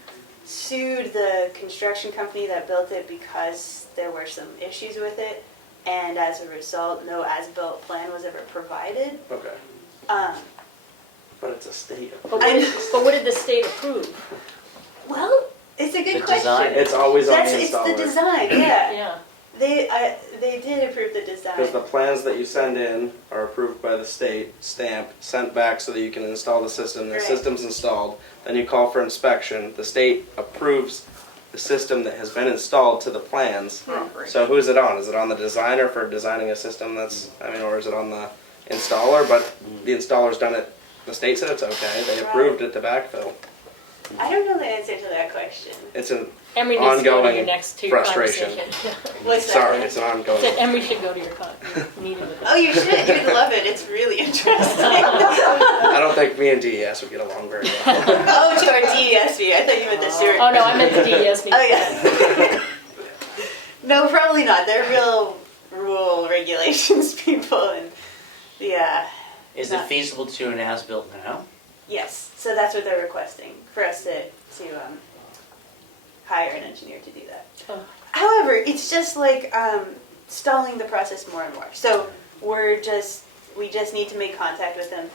sued the construction company that built it because there were some issues with it, and as a result, no as-built plan was ever provided. Okay. But it's a state. But what did the state approve? Well, it's a good The question. design. It's always on the It's installer. the design, yeah. Yeah. They did approve the design. Because the plans that you send in are approved by the state, stamped, sent back so that you can install the system. The Right. system's installed, then you call for inspection. The state approves the system that has been installed to the plans. So who is it on? Is it on the designer for designing a system or is it on the installer? But the installer's done it, the state said it's okay, they approved it to backfill. I don't know the answer to that question. It's an Emery needs to go to ongoing your next to your frustration. conversation. What's that? Sorry, it's an ongoing. Said Emery should go to your meeting with Oh, you should. You'd love it. It's really interesting. I don't think me and DES would get along very well. Oh, to our DES meeting. I thought you meant the sewer. Oh, no, I meant the DES meeting. Oh, yeah. No, probably not. They're real rule regulations people, and yeah. Is it feasible to do an as-built now? Yes. So that's what they're requesting for us to hire an engineer to do that. Oh. However, it's just like stalling the process more and more. So we just need to make contact with them.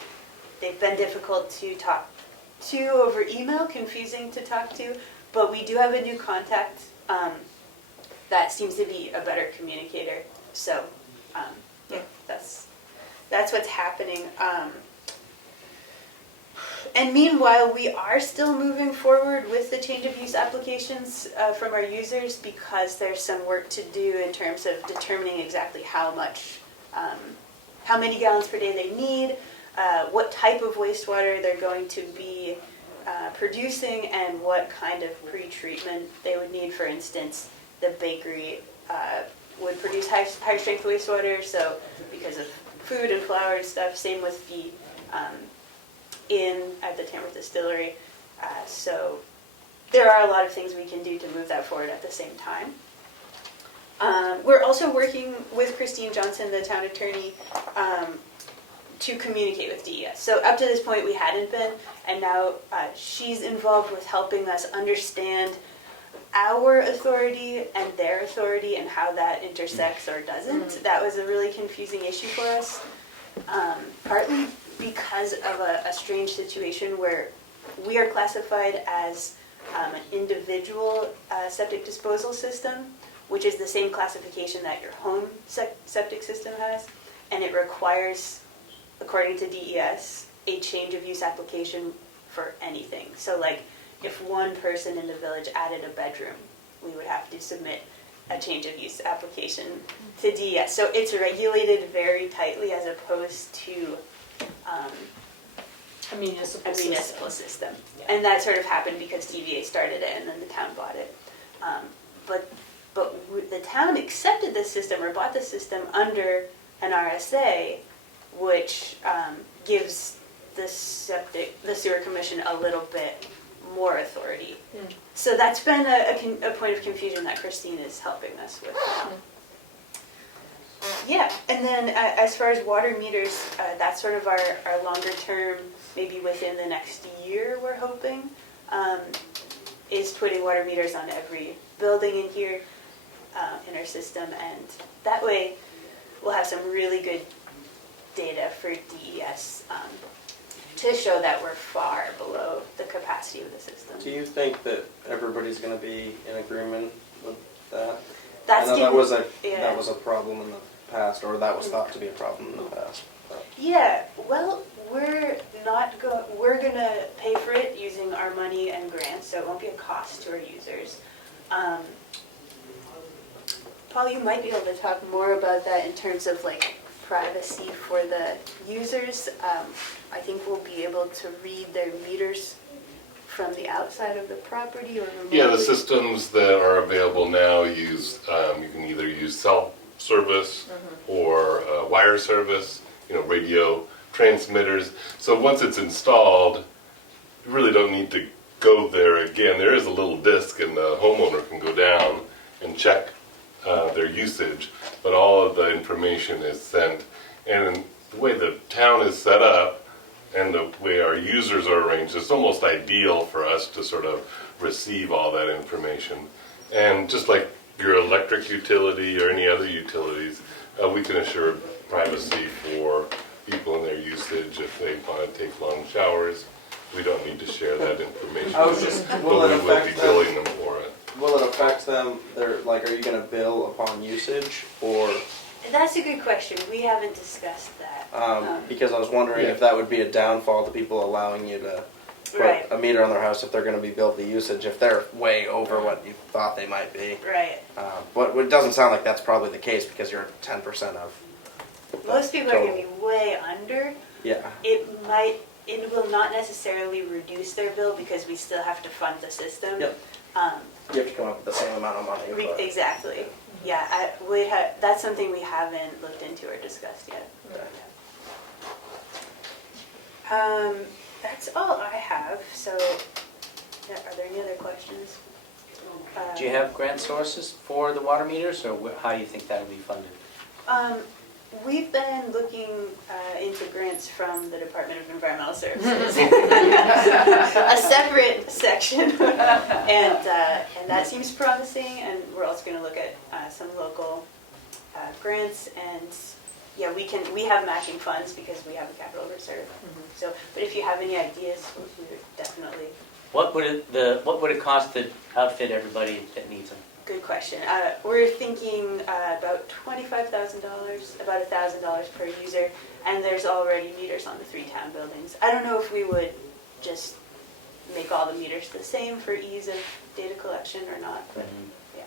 They've been difficult to talk to over email, confusing to talk to, but we do have a new contact that seems to be a better communicator. So yeah, that's what's happening. And meanwhile, we are still moving forward with the change of use applications from our users because there's some work to do in terms of determining exactly how many gallons per day they need, what type of wastewater they're going to be producing, and what kind of pre-treatment they would need. For instance, the bakery would produce high-strength wastewater, so because of food and flour and stuff, same with the at the Tamworth Distillery. So there are a lot of things we can do to move that forward at the same time. we're also working with Christine Johnson, the town attorney, to communicate with DES. So up to this point, we hadn't been, and now she's involved with helping us understand our authority and their authority and how that intersects or doesn't. That was a really confusing issue for us, partly because of a strange situation where we are classified as an individual septic disposal system, which is the same classification that your home septic system has, and it requires, according to DES, a change of use application for anything. So like, if one person in the village added a bedroom, we would have to submit a change of use application to DES. So it's regulated very tightly as opposed to A municipal a municipal system. Yeah. And that sort of happened because TVA started it and then the town bought it. But the town accepted the system or bought the system under an RSA, which gives the sewer commission a little bit more authority. So that's been a point of confusion that Christine is helping us with. Yeah, and then as far as water meters, that's sort of our longer term, maybe within the next year, we're hoping, is putting water meters on every building in here, in our system, and that way we'll have some really good data for DES to show that we're far below the capacity of the system. Do you think that everybody's going to be in agreement with that? That's I know yeah. that was a problem in the past, or that was thought to be a problem in the past. But. Yeah, well, we're gonna pay for it using our money and grants, so it won't be a cost to our users. Paul, you might be able to talk more about that in terms of like privacy for the users. I think we'll be able to read their meters from the outside of the property or remotely. Yeah, the systems that are available now use, you can either use cell service or wire service, radio transmitters. So once it's installed, you really don't need to go there again. There is a little disc and the homeowner can go down and check their usage, but all of the information is sent. And the way the town is set up and the way our users are arranged, it's almost ideal for us to sort of receive all that information. And just like your electric utility or any other utilities, we can assure privacy for people in their usage. If they want to take long showers, we don't need to share that information. I was just, but will we it will be affect billing them? them for it. Will it affect them? Are you going to bill upon usage, or? That's a good question. We haven't discussed that. Because I was wondering if that would be a downfall to people allowing you to put Right. a meter on their house if they're going to be billed the usage, if they're way over what you thought they might be. Right. But it doesn't sound like that's probably the case because you're 10% of. Most people are going to be way under. Yeah. It will not necessarily reduce their bill because we still have to fund the system. Yep. You have to come up with the same amount of money. But Exactly. Yeah, that's something we haven't looked into or discussed yet. That's all I have. So, are there any other questions? Do you have grant sources for the water meters, or how do you think that will be funded? We've been looking into grants from the Department of Environmental Services, a separate section, and that seems promising. And we're also going to look at some local grants, and yeah, we have matching funds because we have a capital reserve. So, but if you have any ideas, we would definitely. What would it cost to outfit everybody that needs them? Good question. We're thinking about $25,000, about $1,000 per user, and there's already meters on the 3 town buildings. I don't know if we would just make all the meters the same for ease of data collection or not, but yeah.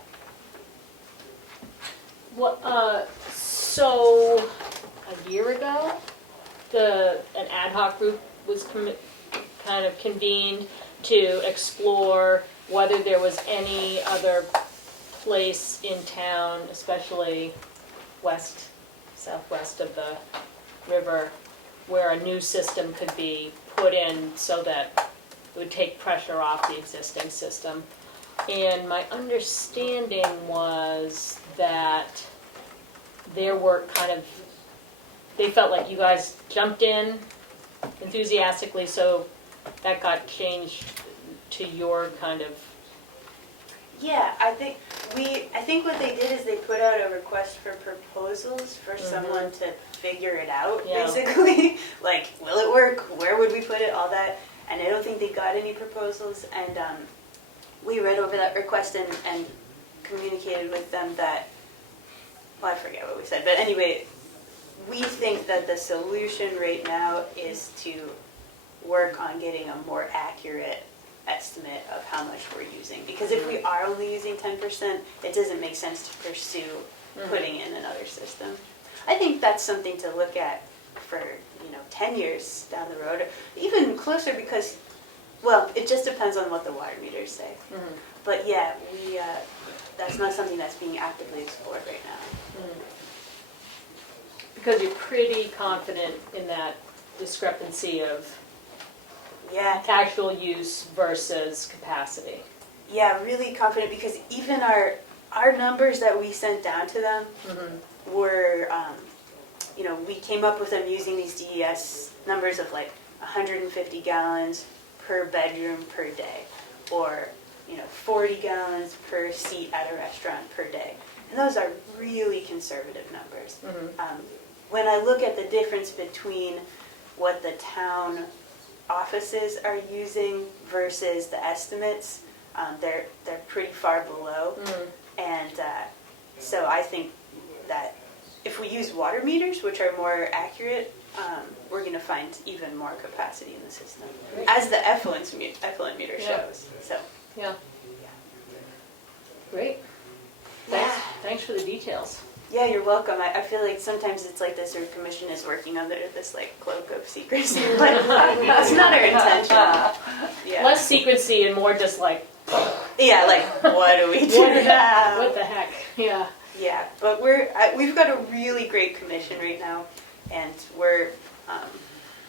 So a year ago, an ad hoc group was kind of convened to explore whether there was any other place in town, especially southwest of the river, where a new system could be put in so that it would take pressure off the existing system. And my understanding was that their work they felt like you guys jumped in enthusiastically, so that got changed to your kind of, Yeah, I think what they did is they put out a request for proposals for someone to figure it out, Yeah. basically. Like, will it work? Where would we put it? All that. And I don't think they got any proposals. And we read over that request and communicated with them that, well, I forget what we said. But anyway, we think that the solution right now is to work on getting a more accurate estimate of how much we're using. Because if we are only using 10%, it doesn't make sense to pursue putting in another system. I think that's something to look at for 10 years down the road, or even closer, because, well, it just depends on what the water meters say. But yeah, that's not something that's being actively explored right now. because you're pretty confident in that discrepancy of Yeah, actual use versus capacity. yeah, really confident, because even our numbers that we sent down to them were, we came up with them using these DES numbers of like 150 gallons per bedroom per day, or 40 gallons per seat at a restaurant per day. And those are really conservative numbers. When I look at the difference between what the town offices are using versus the estimates, they're pretty far below. And so I think that if we use water meters, which are more accurate, we're going to find even more capacity in the system, as the effluent meter shows. So Yeah. yeah. Great. Thanks for the details. Yeah, you're welcome. I feel like sometimes it's like the sewer commission is working under this like cloak of secrecy, but that's not our intention. Yeah. Less secrecy and more just like, Yeah, like what do we do now? what the heck? Yeah. Yeah, but we've got a really great commission right now, and we're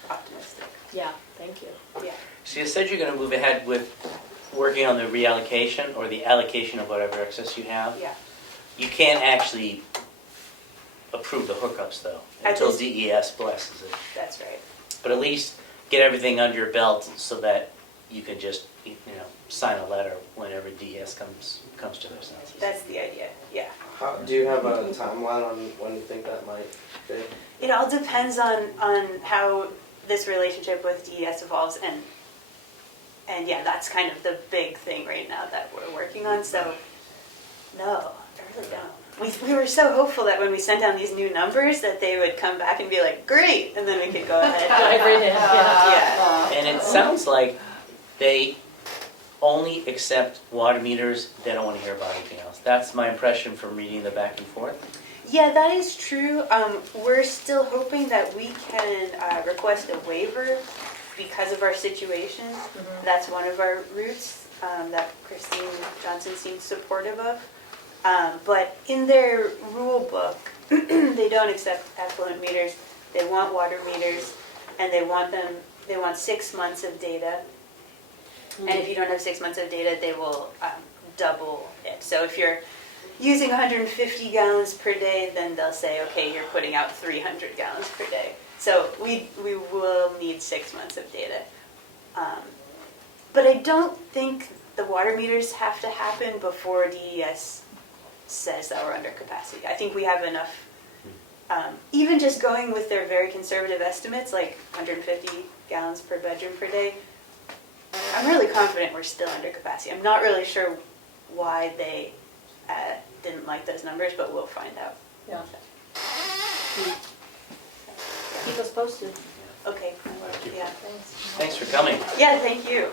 optimistic. Yeah, thank you. Yeah. So you said you're going to move ahead with working on the reallocation or the allocation of whatever excess you have. Yeah. You can't actually approve the hookups though until DES blesses it. That's right. But at least get everything under your belt so that you can just sign a letter whenever DES comes to their senses. That's the idea. Yeah. Do you have a timeline on when you think that might be? It all depends on how this relationship with DES evolves, and yeah, that's kind of the big thing right now that we're working on. So no, I really don't. We were so hopeful that when we sent down these new numbers that they would come back and be like, great, and then we could go ahead. Dive right in, yeah. Yeah. And it sounds like they only accept water meters. They don't want to hear about anything else. That's my impression from reading the back and forth. Yeah, that is true. We're still hoping that we can request a waiver because of our situation. That's one of our routes that Christine Johnson seems supportive of. But in their rule book, they don't accept effluent meters. They want water meters, and they want 6 months of data. And if you don't have 6 months of data, they will double it. So if you're using 150 gallons per day, then they'll say, okay, you're putting out 300 gallons per day. So we will need 6 months of data. But I don't think the water meters have to happen before DES says that we're under capacity. I think we have enough, even just going with their very conservative estimates, like 150 gallons per bedroom per day, I'm really confident we're still under capacity. I'm not really sure why they didn't like those numbers, but we'll find out. Yeah. Keep us posted. Okay. Yeah. Thanks. Thanks for coming. Yeah, thank you.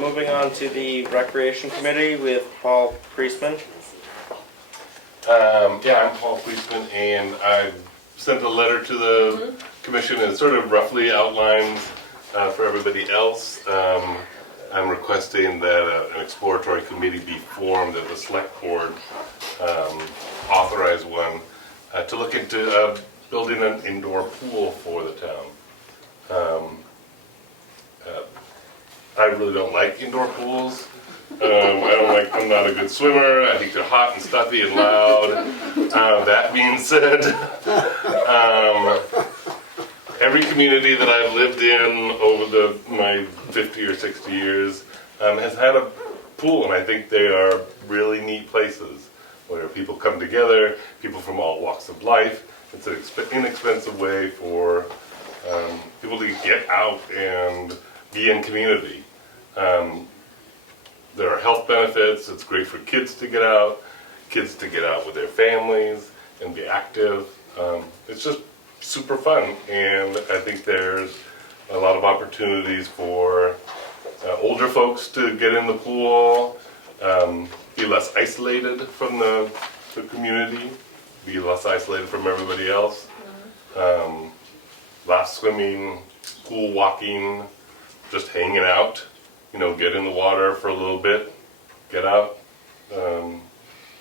Moving on to the Recreation Committee with Paul Priestman. Yeah, I'm Paul Fleeceman, and I sent a letter to the commission and sort of roughly outlines for everybody else. I'm requesting that an exploratory committee be formed, that the select board authorize one to look into building an indoor pool for the town. I really don't like indoor pools. I'm not a good swimmer. I think they're hot and stuffy and loud. That being said, every community that I've lived in over my 50 or 60 years has had a pool, and I think they are really neat places where people come together, people from all walks of life. It's an inexpensive way for people to get out and be in community. There are health benefits. It's great for kids to get out with their families and be active. It's just super fun, and I think there's a lot of opportunities for older folks to get in the pool, be less isolated from the community, be less isolated from everybody else. Lots of swimming, pool walking, just hanging out. Get in the water for a little bit, get out,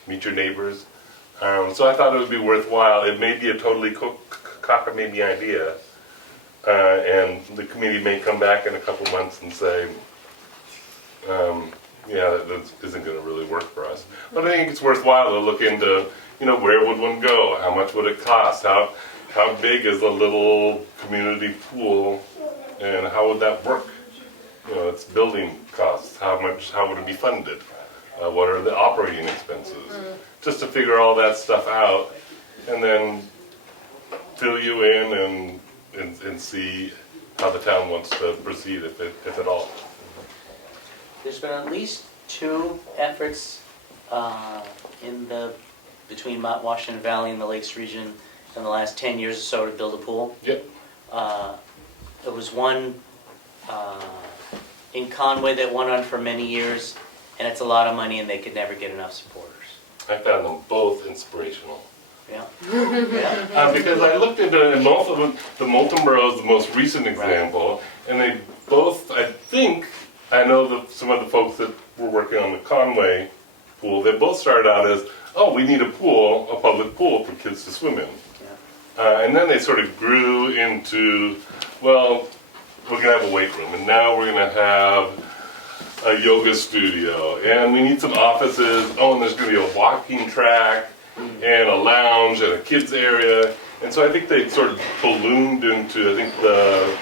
meet your neighbors. So I thought it would be worthwhile. It may be a totally cockamamie idea, and the committee may come back in a couple months and say, yeah, that isn't going to really work for us. But I think it's worthwhile to look into, where would one go? How much would it cost? How big is a little community pool, and how would that work? It's building costs. How would it be funded? What are the operating expenses? Just to figure all that stuff out, and then fill you in and see how the town wants to proceed, if at all. There's been at least 2 efforts between Mount Washington Valley and the Lakes region in the last 10 years or so to build a pool. Yep. There was one in Conway that went on for many years, and it's a lot of money, and they could never get enough supporters. I found them both inspirational. Yeah. Yeah. Because I looked at both of them. The Molten Borough is the most recent example, and they both, I know some of the folks that were working on the Conway pool, they both started out as, we need a public pool for kids to swim in. Yeah. And then they sort of grew into, we're going to have a weight room, and now we're going to have a yoga studio, and we need some offices. And there's going to be a walking track, and a lounge, and a kids area. And so I think they sort of ballooned into, the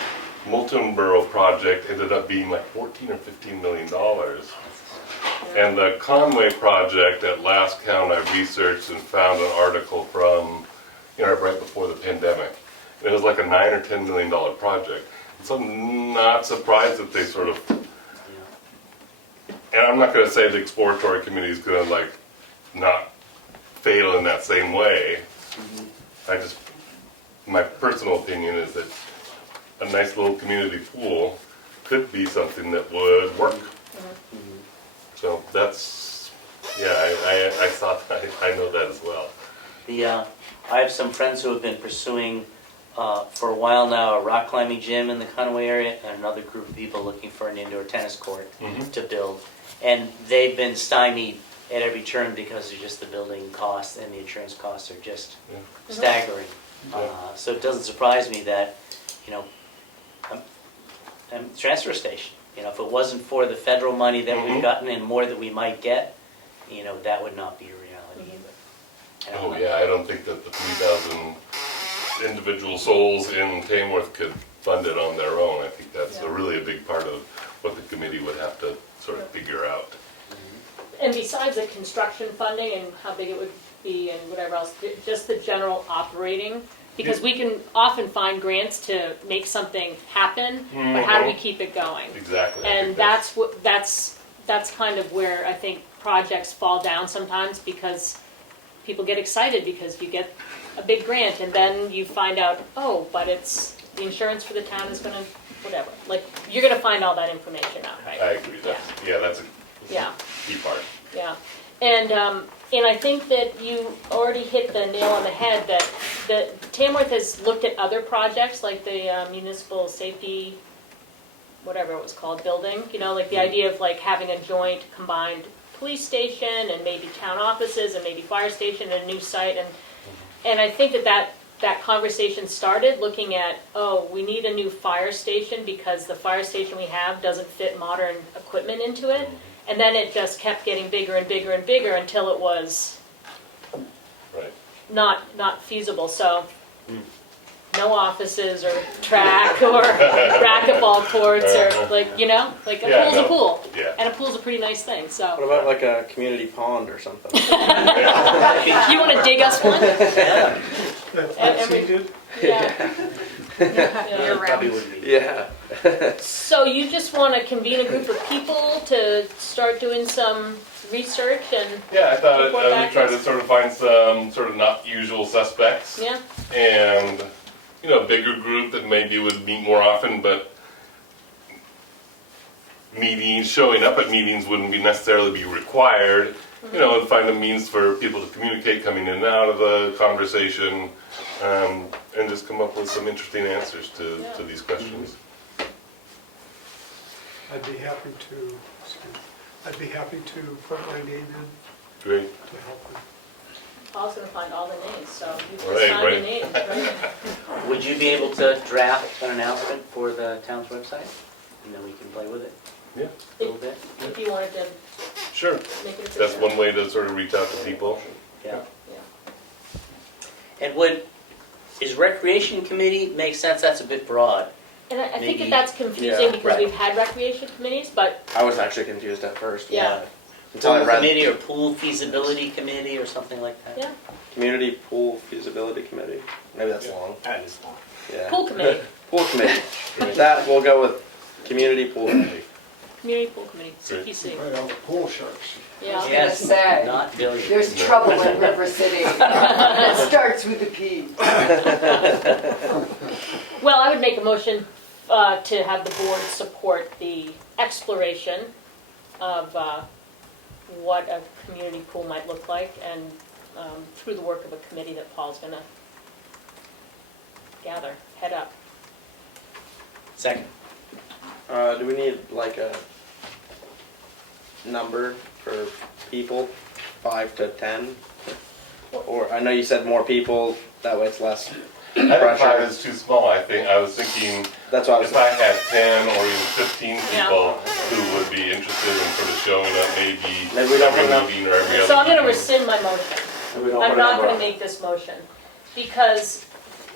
Molten Borough project ended up being like $14 or $15 million. And the Conway project, at last count, I researched and found an article from, right before the pandemic. And it was like a $9 or $10 million project. So I'm not surprised that they sort of, and I'm not going to say the exploratory committee is going to not fail in that same way. My personal opinion is that a nice little community pool could be something that would work. So that's, I thought, I know that as well. I have some friends who have been pursuing for a while now a rock climbing gym in the Conway area, and another group of people looking for an indoor tennis court to build. And they've been stymied at every turn because of just the building costs, and the insurance costs are just staggering. So it doesn't surprise me that, transfer station, if it wasn't for the federal money that we've gotten and more that we might get, that would not be a reality either. I don't think that the 3,000 individual souls in Tamworth could fund it on their own. I think that's really a big part of what the committee would have to sort of figure out. And besides the construction funding and how big it would be and whatever else, just the general operating, because we can often find grants to make something happen, but how do we keep it going? Exactly. And that's kind of where I think projects fall down sometimes, because people get excited because you get a big grant, and then you find out, but it's the insurance for the town is going to whatever. You're going to find all that information out, right? I agree. That's a key part. Yeah, and I think that you already hit the nail on the head that Tamworth has looked at other projects like the municipal safety, whatever it was called, building. The idea of having a joint combined police station and maybe town offices and maybe fire station and a new site, and And I think that conversation started looking at, oh, we need a new fire station because the fire station we have doesn't fit modern equipment into it. And then it just kept getting bigger and bigger and bigger until it was Right. not feasible. So no offices or track or racquetball courts or like a Yeah, pool's no. a pool. Yeah. And a pool's a pretty nice thing, What so. about like a community pond or something? You wanna dig us one? Yeah, And we- Yeah. Year probably round. would be. Yeah. So you just wanna convene a group of people to start doing some research and, Yeah, I thought Report we back tried to to us. sort of find some sort of not usual suspects. yeah? And, a bigger group that maybe would meet more often, but showing up at meetings wouldn't necessarily be required. And find a means for people to communicate coming in and out of the conversation, and just come up with some interesting answers to these questions. I'd be happy to, put my name in Great. to help them. Paul's gonna find all the names, so you Right, just find the right. names, right? Would you be able to draft an announcement for the town's website? And then we can play with it Yeah, a little bit? If you wanted to sure. make it. That's one way to sort of reach out to people. Yeah. Yeah. And is recreation committee make sense? That's a bit broad. And I think Maybe- that's confusing Yeah, because right. we've had recreation committees, but I was actually confused at first. Yeah. Until I Pool read committee or pool feasibility committee or something like that? yeah, Community Pool Feasibility Committee. Maybe that's long. That is long. Yeah. pool committee, Pool Committee. That, we'll go with Community Pool Committee. community pool committee, Great. CPC, Right, all the pool sharks. yeah. Yes, say, not billion. There's trouble in River City. It starts with a P. Well, I would make a motion to have the board support the exploration of what a community pool might look like, and through the work of a committee that Paul's gonna head up. Second. Do we need like a number for people, 5 to 10? Or, I know you said more people, that way it's less I think 5 pressure. is too small. I was thinking That's what I was if I had 10 or even 15 Yeah. people who would be interested in sort of showing up maybe Maybe we don't put every enough- meeting or every other So I'm gonna meeting. rescind my motion. We don't I'm put a not number gonna on. make this motion, because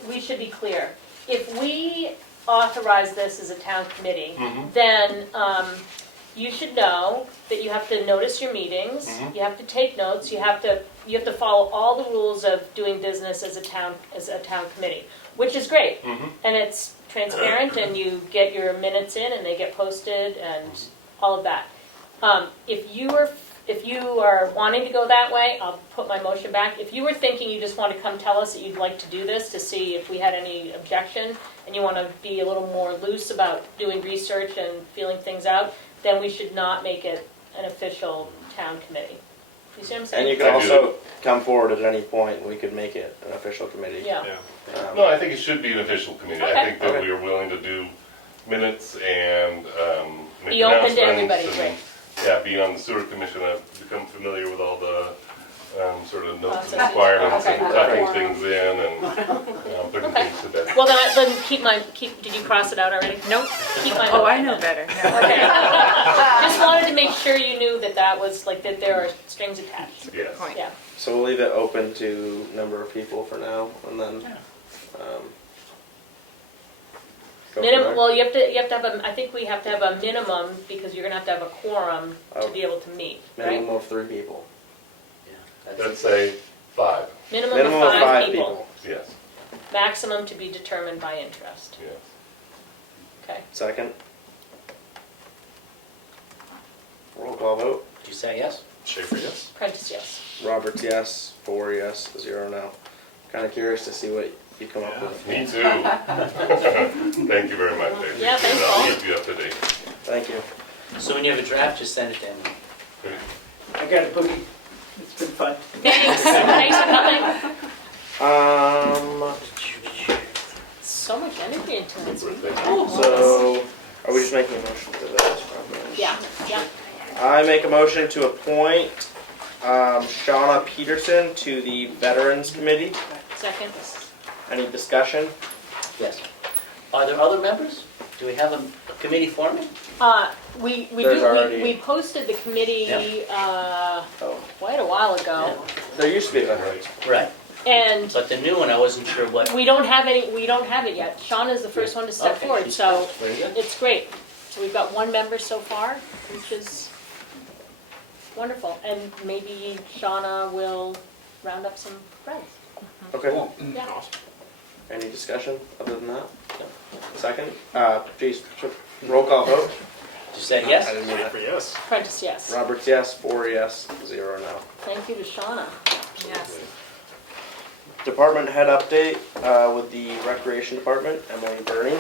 we should be clear. If we authorize this as a town committee, Mhm. then you should know that you have to notice your meetings, Mhm. you have to take notes, you have to follow all the rules of doing business as a town committee, which is great. Mhm. And it's transparent, and you get your minutes in, and they get posted, and all of that. If you are wanting to go that way, I'll put my motion back. If you were thinking you just want to come tell us that you'd like to do this to see if we had any objection, and you want to be a little more loose about doing research and feeling things out, then we should not make it an official town committee. You see what I'm saying? And you could I do. also come forward at any point, and we could make it an official committee. Yeah. Yeah. No, I think it should be an official committee. Okay. I think that Okay. we are willing to do minutes and make Be open to announcements everybody, and- right. Yeah, being on the sewer commission, I've become familiar with all the sort of notes and Processes. requirements Okay. and tucking things in and putting Okay. things to bed. Well, then did you cross it out already? Nope. Keep my. Oh, I know better. No. Okay. Just wanted to make sure you knew that was like, that there are strings attached. Yes. Point. Yeah. So we'll leave it open to number of people for now, and then, go from Minimum, there. well, you have to I think we have to have a minimum, because you're gonna have to have a quorum to be able to meet, right? Minimum of 3 people. Let's say 5. Minimum Minimum of of 5 5 people. people. Yes. Maximum to be determined by interest. Yes. Okay. Second. Roll call vote. Did you say yes? Schaefer, yes? Prentice, yes. Roberts, yes. 4 yes. 0 no. Kind of curious to see what you come up Yeah. with. Me too. Thank you very much. I appreciate Yeah, thanks, it. I'll Paul. keep you up to date. Thank you. So when you have a draft, just send it to Emily. Great. I got a boogie. It's been fun. Thanks. Thanks for coming. So much energy into this. So, are we just making a motion to this? Yeah, yeah. I make a motion to appoint Shauna Peterson to the Veterans Committee Second. Any discussion? Yes. Are there other members? Do we have a committee forming? We There's already- we posted the committee, Oh, quite a while ago. there used to be a veteran. Right. And But the new one, I wasn't sure what. we don't have it yet. Shauna's the first one to step Okay, forward, she's so first. Very good. it's great. So we've got one member so far, which is wonderful. And maybe Shauna will round up some friends. Okay. Cool. Yeah. Any discussion other than that? Second? Geez, roll call vote? You said I yes? didn't mean that. Yes. Prentice, yes. Roberts, yes. 4 yes. 0 no. Thank you to Shauna. Yes. Department head update with the Recreation Department, Emily Burney.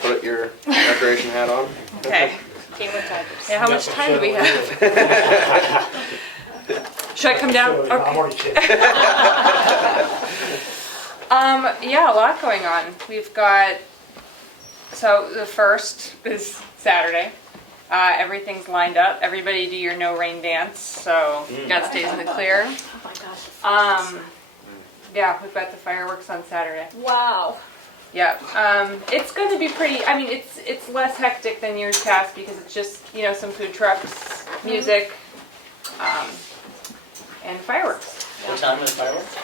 Put your recreation hat on. Okay. Gamer Tigers. Yeah, how much time do we have? Should I come down? I'm Okay. already kidding. Yeah, a lot going on. We've got, so the first is Saturday. Everything's lined up. Everybody do your no rain dance, so God stays in the clear. Oh my gosh. Yeah, we've got the fireworks on Saturday. Wow. Yeah, it's going to be pretty, I mean, it's less hectic than years past because it's just, some food trucks, music, and fireworks. What time is fireworks?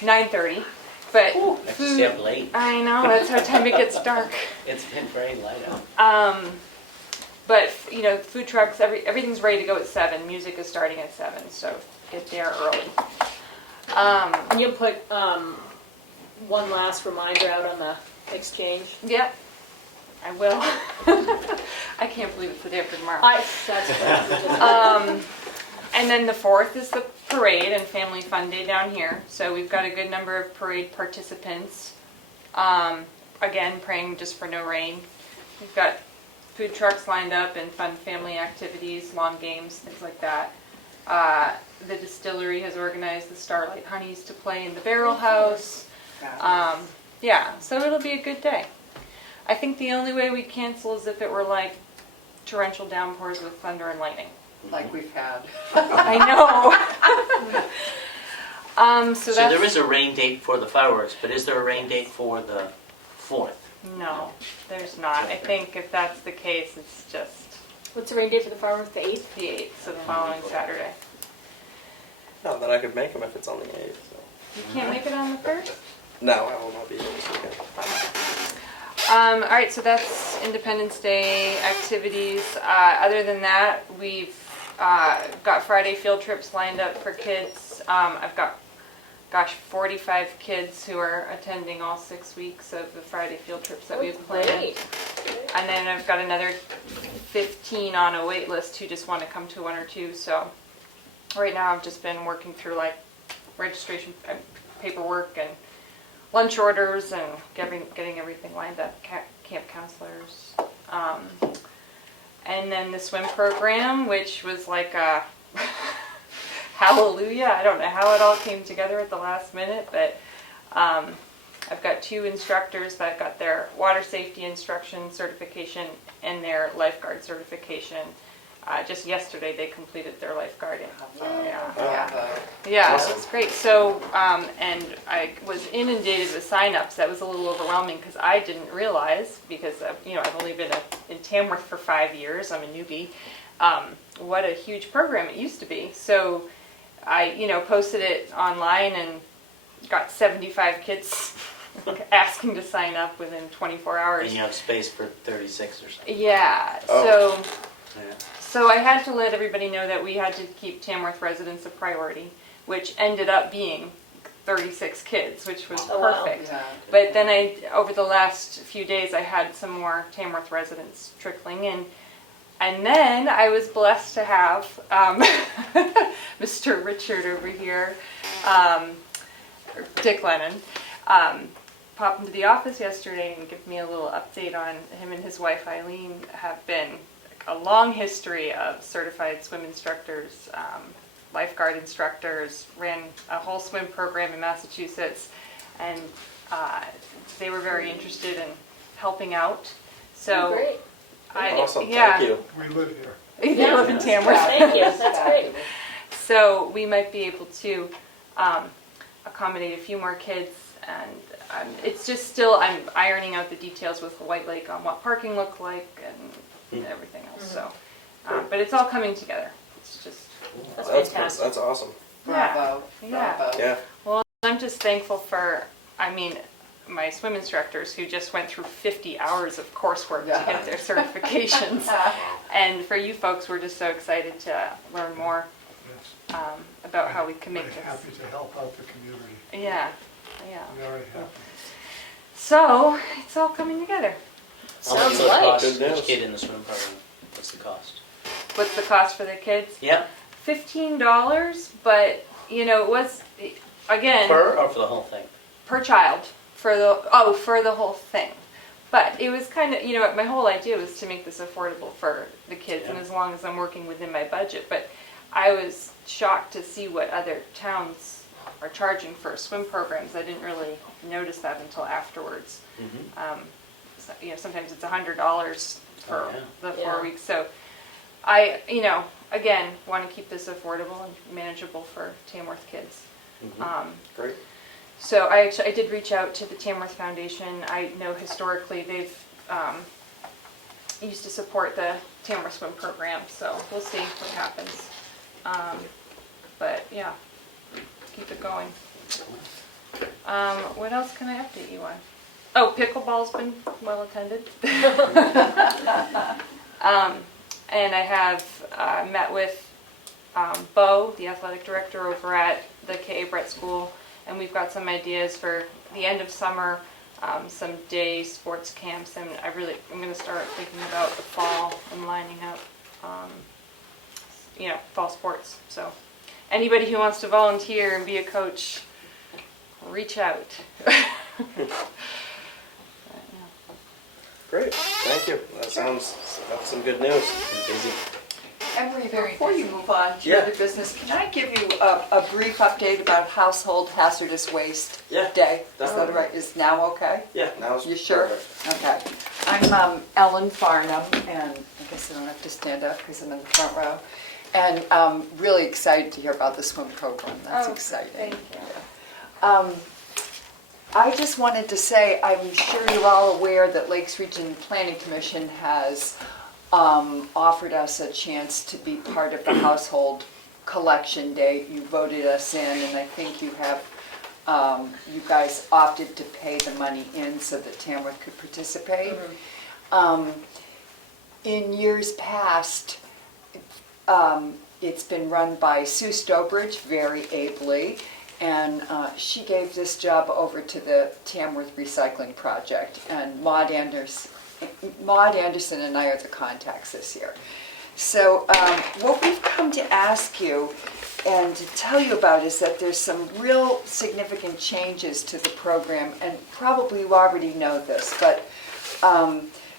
9:30, but I just stay up late. I know, that's how time it gets dark. It's been very light out. But food trucks, everything's ready to go at 7. Music is starting at 7, so get there early. And you'll put one last reminder out on the exchange. Yep, I will. I can't believe it's the day after tomorrow. That's And then the 4th is the parade and family fun day down here. So we've got a good number of parade participants. Again, praying just for no rain. We've got food trucks lined up and fun family activities, lawn games, things like that. The distillery has organized the Starlight Honeys to play in the Barrel House. Yeah, so it'll be a good day. I think the only way we'd cancel is if it were like torrential downpours with thunder and lightning. Like we've had. I know. So So there is a rain date for the fireworks, but is there a rain date for the 4th? No, there's not. I think if that's the case, it's just What's the rain date for the fireworks? The 8th? the 8th, so the following Saturday. Not that I could make them if it's on the 8th. So. You can't make it on the 1st? No, I will not be here this weekend. All right, so that's Independence Day activities. Other than that, we've got Friday field trips lined up for kids. I've got, 45 kids who are attending all 6 weeks of the Friday field trips that we've planned. Great. And then I've got another 15 on a wait list who just want to come to 1 or 2. So right now I've just been working through like registration paperwork and lunch orders and getting everything lined up, camp counselors. And then the swim program, which was like a hallelujah. I don't know how it all came together at the last minute, but I've got 2 instructors that got their water safety instruction certification and their lifeguard certification. Just yesterday they completed their lifeguarding. Yeah, Awesome. it's great. So, and I was inundated with signups. That was a little overwhelming because I didn't realize, because I've only been in Tamworth for 5 years. I'm a newbie. What a huge program it used to be. So, I posted it online and got 75 kids asking to sign up within 24 hours. And you have space for 36 or something. Yeah. Oh. So I had to let everybody know that we had to keep Tamworth residents a priority, which ended up being 36 kids, which was Oh, wow. perfect. But then over the last few days, I had some more Tamworth residents trickling in. And then I was blessed to have Mr. Richard over here, Dick Lennon, pop into the office yesterday and give me a little update on him and his wife Eileen have been a long history of certified swim instructors, lifeguard instructors, ran a whole swim program in Massachusetts, and they were very interested in helping out. So Great. Awesome, yeah, thank you. We live here. they live in Tamworth. Thank you. That's great. So we might be able to accommodate a few more kids, and it's just still, I'm ironing out the details with White Lake on what parking looked like and everything else, so. But it's all coming together. It's just, That's That's fantastic. That's awesome. Bravo, Yeah. bravo. Yeah. well, I'm just thankful for, I mean, my swim instructors who just went through 50 hours of coursework to get their certifications. And for you folks, we're just so excited to learn more Yes. about how we can make Very this. happy to help out the community. Yeah, yeah. Very happy. So it's all coming together. How much Sounds will it like. cost Good news. each kid in the swim program? What's the cost? What's the cost for the kids? Yeah, $15, but you know, it was, again, per or for the whole thing? per child for the whole thing. But it was kind of, you know, my whole idea was to make this affordable for the kids, and Yeah. as long as I'm working within my budget. But I was shocked to see what other towns are charging for swim programs. I didn't really notice that until afterwards. Mm-hmm. So, you know, sometimes it's $100 for Oh, yeah. the 4 Yeah. weeks. So I, you know, again, want to keep this affordable and manageable for Tamworth kids. Mm-hmm. Great. So I did reach out to the Tamworth Foundation. I know historically they've used to support the Tamworth Swim Program, so we'll see what happens. But yeah, keep it going. What else can I update you on? Oh, pickleball's been well attended. And I have met with Bo, the athletic director over at the K.A. Brett School, and we've got some ideas for the end of summer, some day sports camps, and I'm going to start thinking about the fall and lining up, you know, fall sports. So anybody who wants to volunteer and be a coach, reach out. Great. Thank you. That's some good news. Busy. Emery, before you move on to Yeah. other business, can I give you a brief update about Household Hazardous Waste Yeah, Day? Is that definitely. all right? Is now okay? Yeah. Now it's You sure? perfect. Okay. I'm Ellen Farnham, and I guess I don't have to stand up because I'm in the front row. And really excited to hear about the swim program. That's exciting. Thank you. I just wanted to say, I'm sure you're all aware that Lakes Region Planning Commission has offered us a chance to be part of the household collection day. You voted us in, and I think you have, you guys opted to pay the money in so that Tamworth could participate. In years past, it's been run by Sue Stobridge very ably, and she gave this job over to the Tamworth Recycling Project, and Maud Anderson and I are the contacts this year. So what we've come to ask you and to tell you about is that there's some real significant changes to the program, and probably you already know this, but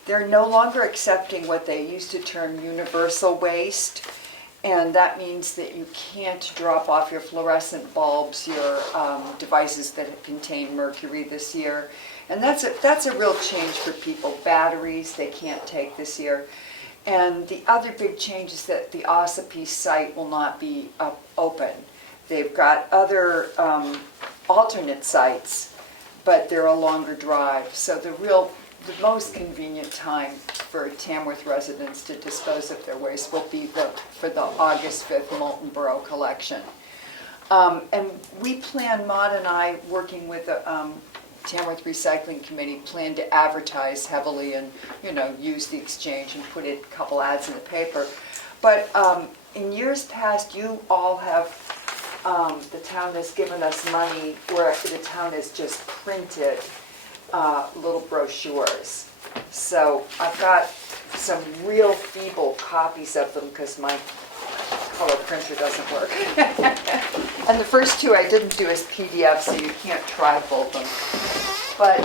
they're no longer accepting what they used to term universal waste. And that means that you can't drop off your fluorescent bulbs, your devices that contain mercury this year. And that's a real change for people. Batteries, they can't take this year. And the other big change is that the Ossipee site will not be open. They've got other alternate sites, but they're a longer drive. So the most convenient time for Tamworth residents to dispose of their waste will be for the August 5th Molten Borough collection. And we plan, Maud and I, working with the Tamworth Recycling Committee, plan to advertise heavily and, you know, use the exchange and put a couple ads in the paper. But in years past, you all have, the town has given us money where the town has just printed little brochures. So I've got some real feeble copies of them because my color printer doesn't work. And the first two I didn't do as PDF, so you can't trifold them. But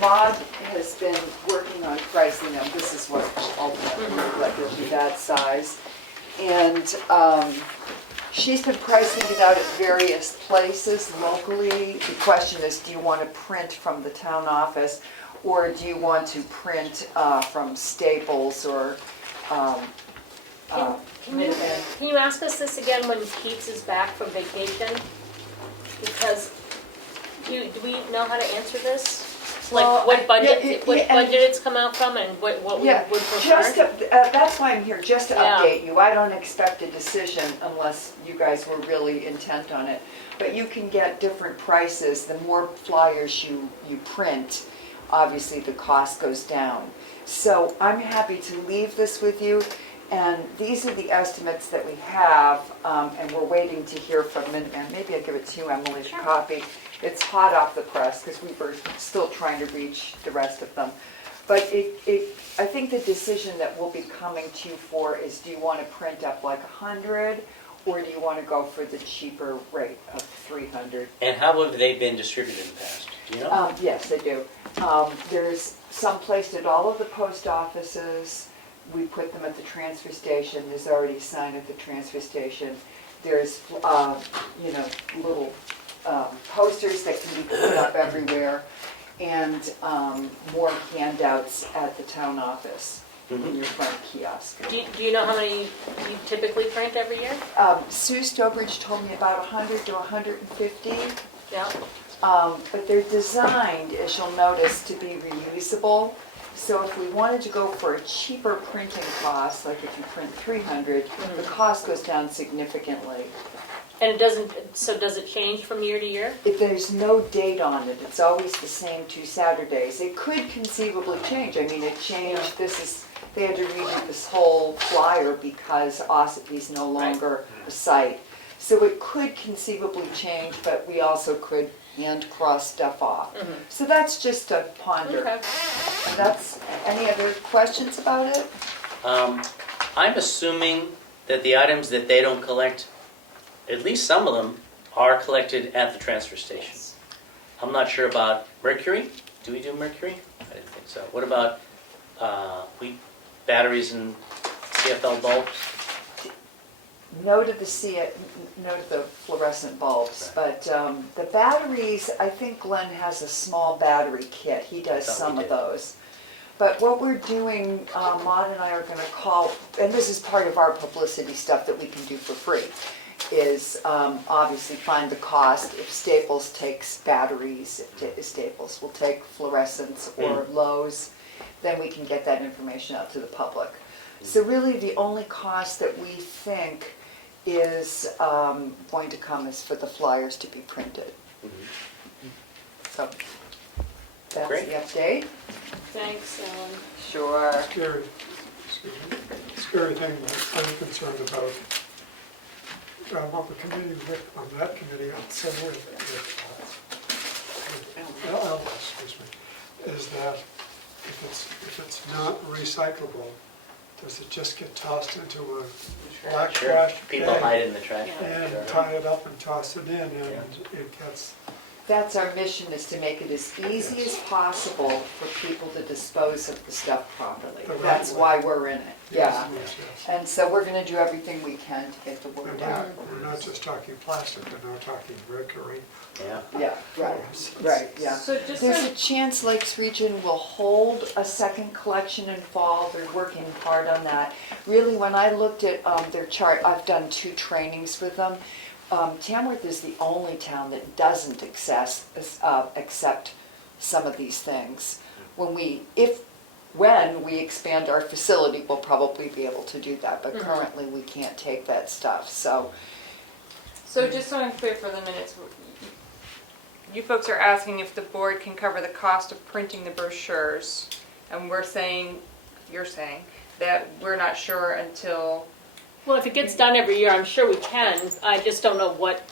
Maud has been working on pricing them. This is what ultimately like it'll be that size. And she's been pricing it out at various places locally. The question is, do you want to print from the town office, or do you want to print from Staples or Can you ask us this again when Keats is back from vacation? Because, do we know how to answer this? Well, Like what budget, yeah, what yeah, and- budget it's come out from and what we Yeah, would prefer? just, that's why I'm here, just to Yeah. update you. I don't expect a decision unless you guys were really intent on it. But you can get different prices. The more flyers you print, obviously the cost goes down. So I'm happy to leave this with you. And these are the estimates that we have, and we're waiting to hear from Minuteman. Maybe I'll give it to you, Emily, to copy. It's hot off the press because we were still trying to reach the rest of them. But I think the decision that we'll be coming to you for is, do you want to print up like 100, or do you want to go for the cheaper rate of 300? And how have they been distributed in the past? Do you know? Yes, they do. There's some placed at all of the post offices. We put them at the transfer station. There's already a sign at the transfer station. There's, little posters that can be put up everywhere, and more handouts at the town office in your front kiosk. Do you know how many you typically print every year? Sue Stobridge told me about 100 to 150. Yeah. But they're designed, as you'll notice, to be reusable. So if we wanted to go for a cheaper printing cost, like if you print 300, the cost goes down significantly. And it doesn't, so does it change from year to year? If there's no date on it, it's always the same 2 Saturdays. It could conceivably change. I mean, it changed, they had to redo this whole flyer because Ossope's no longer a site. So it could conceivably change, but we also could hand cross stuff off. So that's just a ponder. Okay. Any other questions about it? I'm assuming that the items that they don't collect, at least some of them, are collected at the transfer station. I'm not sure about mercury. Do we do mercury? I didn't think so. What about batteries and CFL bulbs? No to the fluorescent bulbs, but the batteries, I think Glenn has a small battery kit. He does Thought some we of did. those. But what we're doing, Maud and I are going to call, and this is part of our publicity stuff that we can do for free, is obviously find the cost. If Staples takes batteries, if Staples will take fluorescents or Lowe's, then we can get that information out to the public. So really the only cost that we think is going to come is for the flyers to be printed. So that's Great. the update. Thanks, Ellen. Sure. Scary thing that I'm concerned about, what the committee, on that committee, I'm saying with excuse me, is that if it's not recyclable, does it just get tossed into a black trash People bag hide it in the trash. and tie it up and toss it in, and it gets, That's our mission, is to make it as easy as possible for people to dispose of the stuff properly. The right That's way. why we're in it, yeah. yes. And so we're gonna do everything we can to get the And word out. we're not just talking plastic, we're now talking mercury. Yeah. Yeah, right, yeah. So just There's a chance Lakes Region will hold a second collection in fall. They're working hard on that. Really, when I looked at their chart, I've done 2 trainings with them. Tamworth is the only town that doesn't accept some of these things. When we expand our facility, we'll probably be able to do that, but currently we can't take that stuff, so. So just so I'm clear for the minutes, you folks are asking if the board can cover the cost of printing the brochures, and you're saying that we're not sure until, Well, if it gets done every year, I'm sure we can. I just don't know what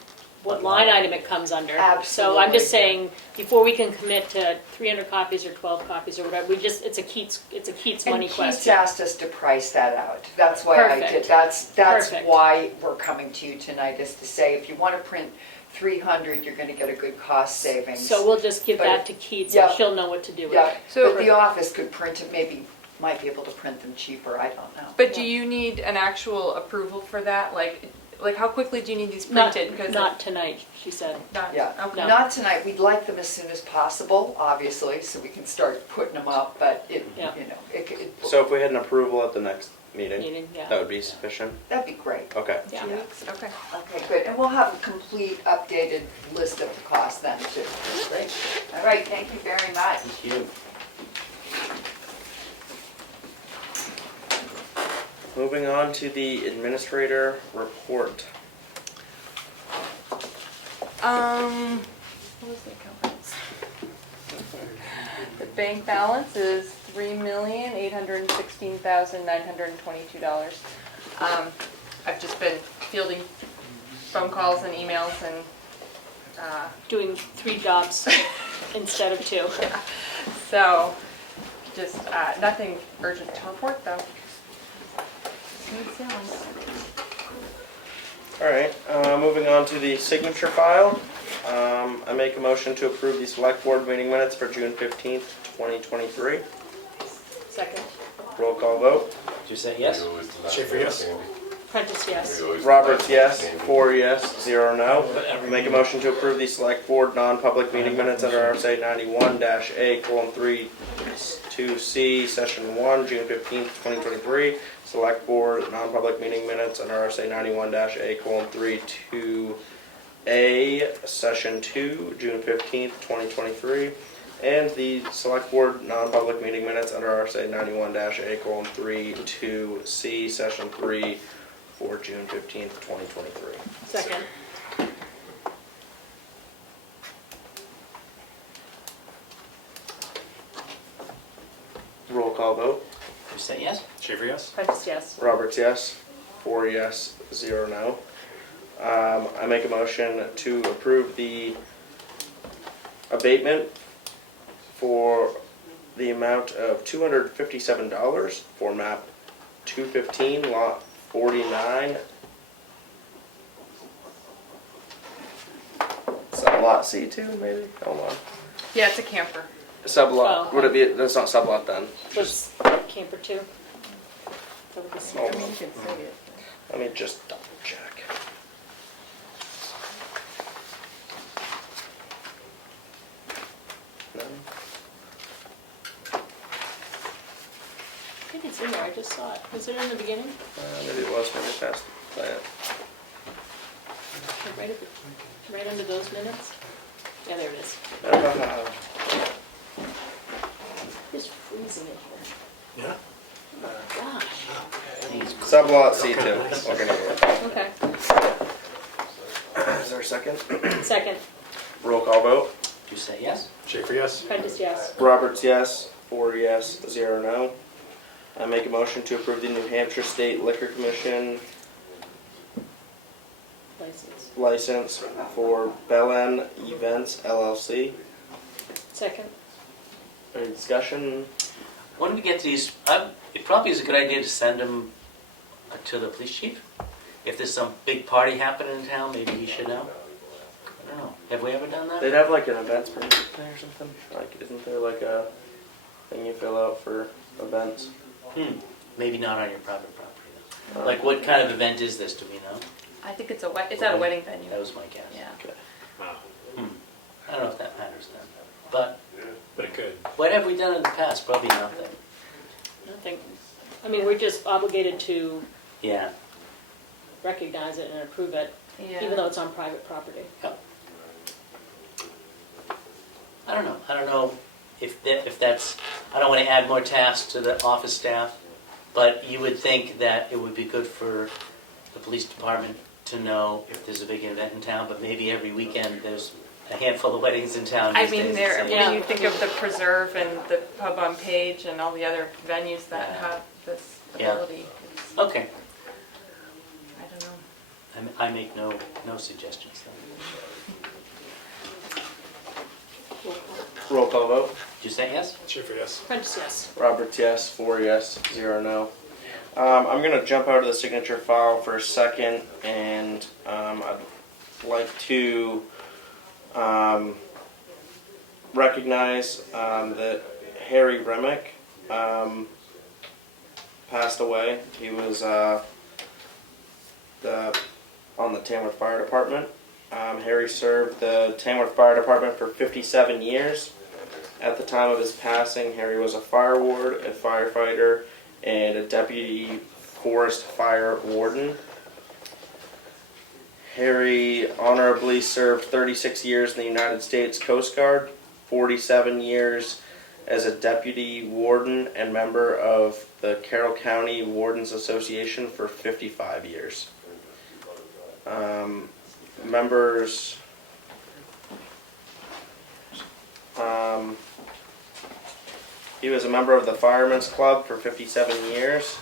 line item it comes under. So I'm Absolutely. just saying, before we can commit to 300 copies or 12 copies or whatever, it's a Keats money And Keats question. asked us to price that out. That's why I did, Perfect. that's Perfect. why we're coming to you tonight, is to say, if you want to print 300, you're gonna get a good cost savings. So we'll just give But that to Keats yeah. and she'll know what to do with Yeah, it. So- but the office could print it, might be able to print them cheaper, I don't know. but do you need an actual approval for that? Like how quickly do you need these printed? 'Cause Not tonight, she said. not- Yeah, okay. No. not tonight, we'd like them as soon as possible, obviously, so we can start putting them up, but Yeah. it So if we had an approval at the next meeting, Meeting, yeah. that would be sufficient? That'd be great. Okay. Yeah. 2 weeks, okay. Okay, good. And we'll have a complete updated list of the costs then too. Great. All right, thank you very much. Thank you. Moving on to the administrator report. What was the account balance? The bank balance is $3,816,922. I've just been fielding phone calls and emails and, Doing 3 jobs instead of 2. so, just, nothing urgent to report though. Smooth sailing. All right, moving on to the signature file. I make a motion to approve the select board meeting minutes for June 15th, 2023. Second. Roll call vote. Did you say yes? Schaefer, yes. Prentice, yes. Roberts, yes. 4 yes, 0 no. Make a motion to approve the select board non-public meeting minutes under RSA 91-A:32C, session 1, June 15th, 2023. Select board non-public meeting minutes under RSA 91-A:32A, session 2, June 15th, 2023. And the select board non-public meeting minutes under RSA 91-A:32C, session 3, for June 15th, 2023. Second. Roll call vote. Did you say yes? Schaefer, yes. Prentice, yes. Roberts, yes. 4 yes, 0 no. I make a motion to approve the abatement for the amount of $257 for map 215, lot 49. Sublot C2, maybe? Hold on. Yeah, it's a camper. Sublot, Oh. would it be, that's not sublot then. Was camper 2. So we can see. Hold I mean, on. you can say it. Let me just double check. No? I think it's in there, I just saw it. Was it in the beginning? Maybe it was when I passed the plan. Right, right under those minutes? Yeah, there it is. It's freezing in here. Yeah. Oh my gosh. Sublot C2. We're gonna Okay. go. Is there a second? Second. Roll call vote. Did you say yes? Schaefer, yes. Prentice, yes. Roberts, yes. 4 yes, 0 no. I make a motion to approve the New Hampshire State Liquor Commission License. license for Belen Events LLC. Second. Any discussion? When we get these, it probably is a good idea to send them to the police chief. If there's some big party happening in town, maybe he should know. I don't know. Have we ever done that? They'd have like an events permit thing or something? Like, isn't there like a thing you fill out for events? Maybe not on your private property though. Like what kind of event is this, do we know? I think it's it's at a wedding venue. That was my guess. Yeah. Okay. Wow. I don't know if that matters then. But But it could. what have we done in the past? Probably nothing. Nothing. I mean, we're just obligated to Yeah. recognize it and approve it, Yeah. even though it's on private property. I don't know. I don't know if that's, I don't want to add more tasks to the office staff, but you would think that it would be good for the police department to know if there's a big event in town, but maybe every weekend there's a handful of weddings in town I these mean, days, there, so- Yeah. when you think of the Preserve and the Pub on Page and all the other venues that Yeah. have this Yeah. ability, it's, Okay. I don't know. I make no suggestions then. Roll call vote. Did you say yes? Schaefer, yes. Prentice, yes. Roberts, yes. 4 yes, 0 no. I'm going to jump out of the signature file for a second, and I'd like to recognize that Harry Remick passed away. He was on the Tamworth Fire Department. Harry served the Tamworth Fire Department for 57 years. At the time of his passing, Harry was a fire ward, a firefighter, and a deputy forest fire warden. Harry honorably served 36 years in the United States Coast Guard, 47 years as a deputy warden and member of the Carroll County Wardens Association for 55 years. Members, he was a member of the Firemen's Club for 57 years,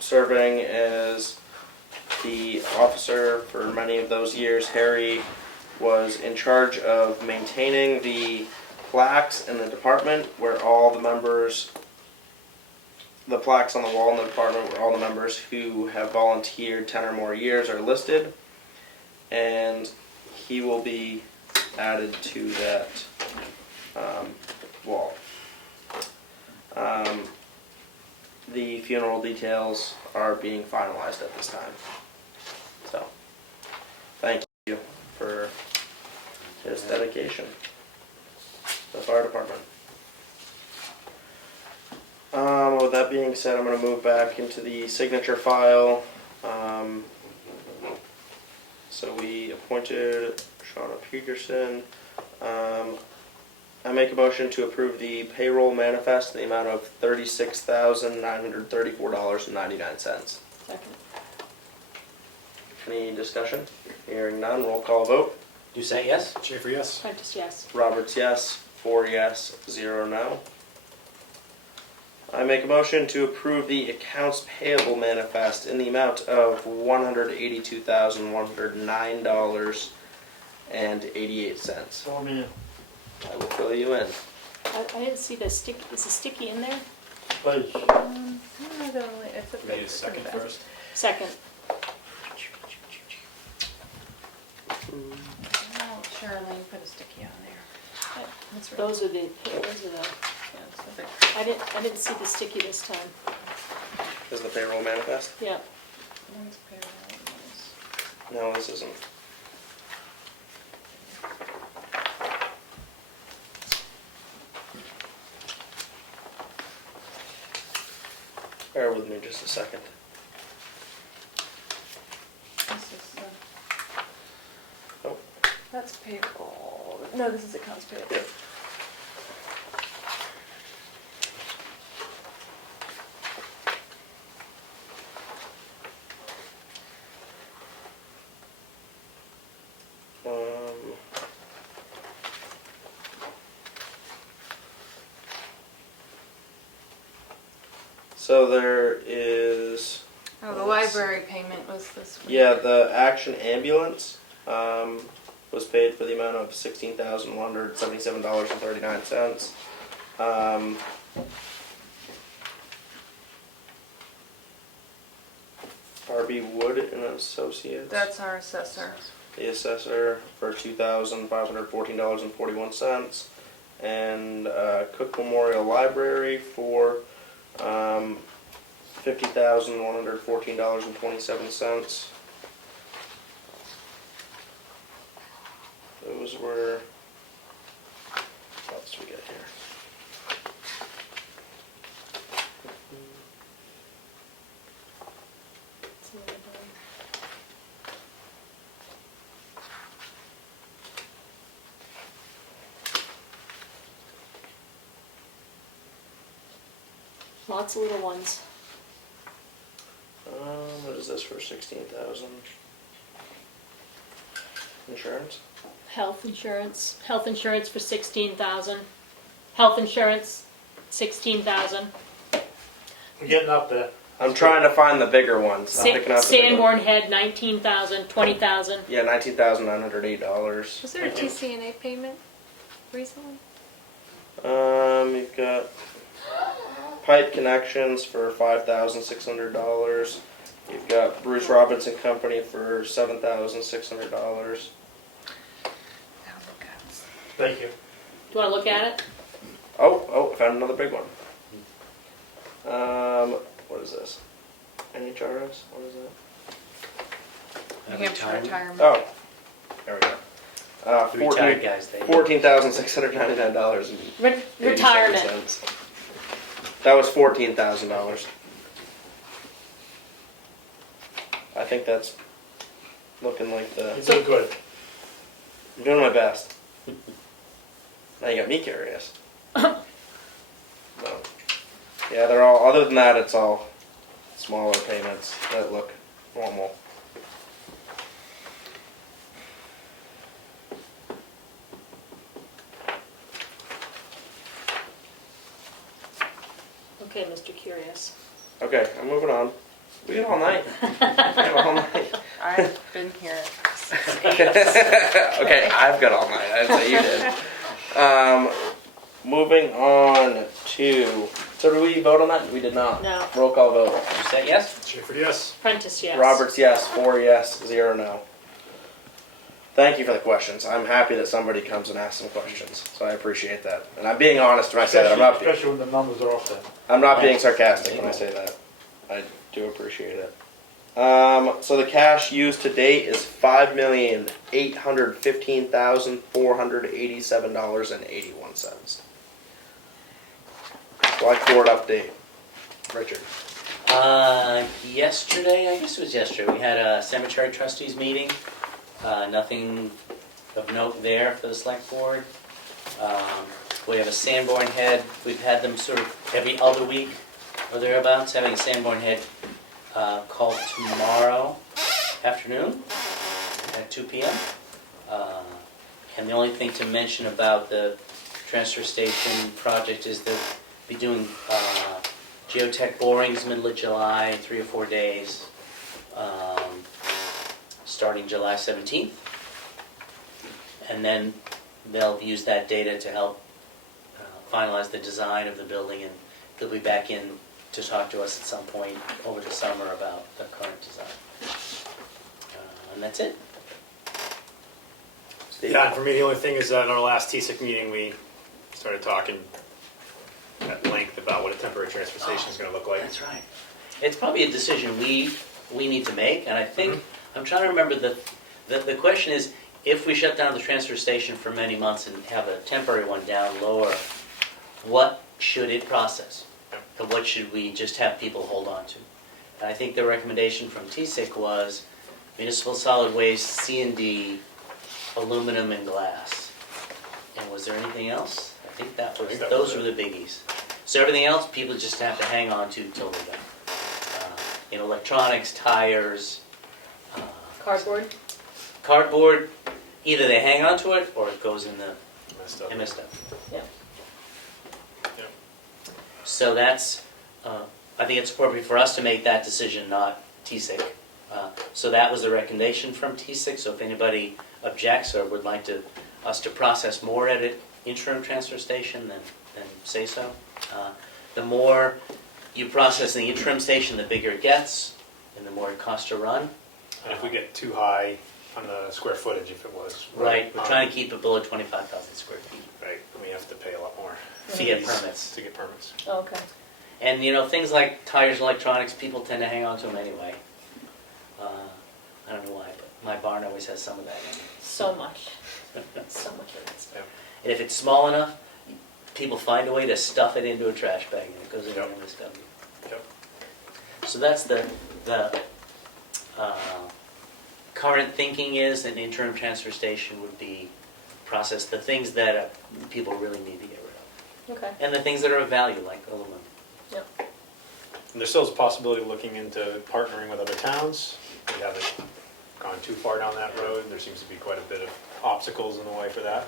serving as the officer for many of those years. Harry was in charge of maintaining the plaques in the department where all the members, the plaques on the wall in the department where all the members who have volunteered 10 or more years are listed, and he will be added to that wall. The funeral details are being finalized at this time. So, thank you for his dedication to the fire department. With that being said, I'm going to move back into the signature file. So we appointed Shauna Peterson. I make a motion to approve the payroll manifest in the amount of $36,934.99. Second. Any discussion? Hearing none, roll call vote. Doucette, yes? Schaefer, yes? Prentice, yes. Roberts, yes. 4 yes, 0 no. I make a motion to approve the accounts payable manifest in the amount of $182,109.88. For me, I will fill you in. I didn't see the stick, is the sticky in there? please. It's We need a second first. Second. Oh, Charlene put a sticky on there. That's right. Those are the, Yeah, it's the big- I didn't see the sticky this time. Is the payroll manifest? Yeah. one's payroll, one's- No, this isn't. Bear with me just a second. This is the. Oh. That's payroll. No, this is accounts payable. Yep. So there is, Oh, the library payment was this one. yeah, the Action Ambulance was paid for the amount of $16,177.39. RB Wood and Associates. That's our assessor. The assessor for $2,514.41, and Cook Memorial Library for $50,114.27. Those were. What else we get here? Lots of little ones. What is this for 16,000? Insurance? Health insurance for 16,000. Health insurance, 16,000. We're getting up there. I'm trying to find the bigger ones. I'm picking out the big Sanborn ones. Head, 19,000, 20,000. Yeah, $19,908. Was there a TCNA payment recently? You've got Pipe Connections for $5,600. You've got Bruce Robinson Company for $7,600. Thank you. Do you want to look at it? Oh, I found another big one. What is this? NHRS? What is that? New Hampshire retirement. Oh, there we go. The retired guys, they. $14,699. Retirement. That was $14,000. I think that's looking like the. You did good. I'm doing my best. Now you got me curious. So, yeah, they're all. Other than that, it's all smaller payments that look normal. Okay, Mr. Curious. Okay, I'm moving on. We got all night. We got all night. I've been here. Okay, I've got all night. I'd say you did. Moving on to. So did we vote on that? We did not. No. Roll call vote. You said yes? Schaefer, yes. Prentice, yes. Roberts, yes. 4 yes, 0 no. Thank you for the questions. I'm happy that somebody comes and asks some questions, so I appreciate that. And I'm being honest when I say that. Especially when the numbers are off then. I'm not being sarcastic when I say that. I do appreciate it. So the cash used to date is $5,815,487.81. Select board update. Richard. Yesterday, I guess it was yesterday, we had a cemetery trustees meeting. Nothing of note there for the select board. We have a Sanborn head. We've had them sort of every other week or thereabouts, having a Sanborn head called tomorrow afternoon at 2 p.m. And the only thing to mention about the transfer station project is that we'll be doing geotech borings middle of July, 3 or 4 days, starting July 17th. And then they'll use that data to help finalize the design of the building, and they'll be back in to talk to us at some point over the summer about the current design. And that's it. Yeah, and for me, the only thing is that in our last TSIC meeting, we started talking at length about what a temporary transfer station is going to look like. That's right. It's probably a decision we need to make, and I think, I'm trying to remember, the question is, if we shut down the transfer station for many months and have a temporary one down lower, what should it process? And what should we just have people hold on to? And I think the recommendation from TSIC was municipal solid waste, C&D, aluminum and glass. And was there anything else? I think those were the biggies. So everything else, people just have to hang on to till they're done. Electronics, tires, Cardboard? cardboard, either they hang on to it or it goes in the MSW. Yeah. So that's, I think it's appropriate for us to make that decision, not TSIC. So that was the recommendation from TSIC, so if anybody objects or would like us to process more at an interim transfer station, then say so. The more you process in the interim station, the bigger it gets, and the more it costs to run. And if we get too high on the square footage, if it was. Right, we're trying to keep it below 25,000 square feet. Right, we have to pay a lot more. To get permits. To get permits. Oh, okay. And things like tires and electronics, people tend to hang on to them anyway. I don't know why, but my barn always has some of that in it. So much. So much of it. Yep. And if it's small enough, people find a way to stuff it into a trash bag and it goes in the Yep. MSW. Yep. So that's the current thinking is an interim transfer station would be process the things that people really need to get rid of. Okay. And the things that are of value, like aluminum. Yep. And there's still a possibility of looking into partnering with other towns. We haven't gone too far down that road. There seems to be quite a bit of obstacles in the way for that.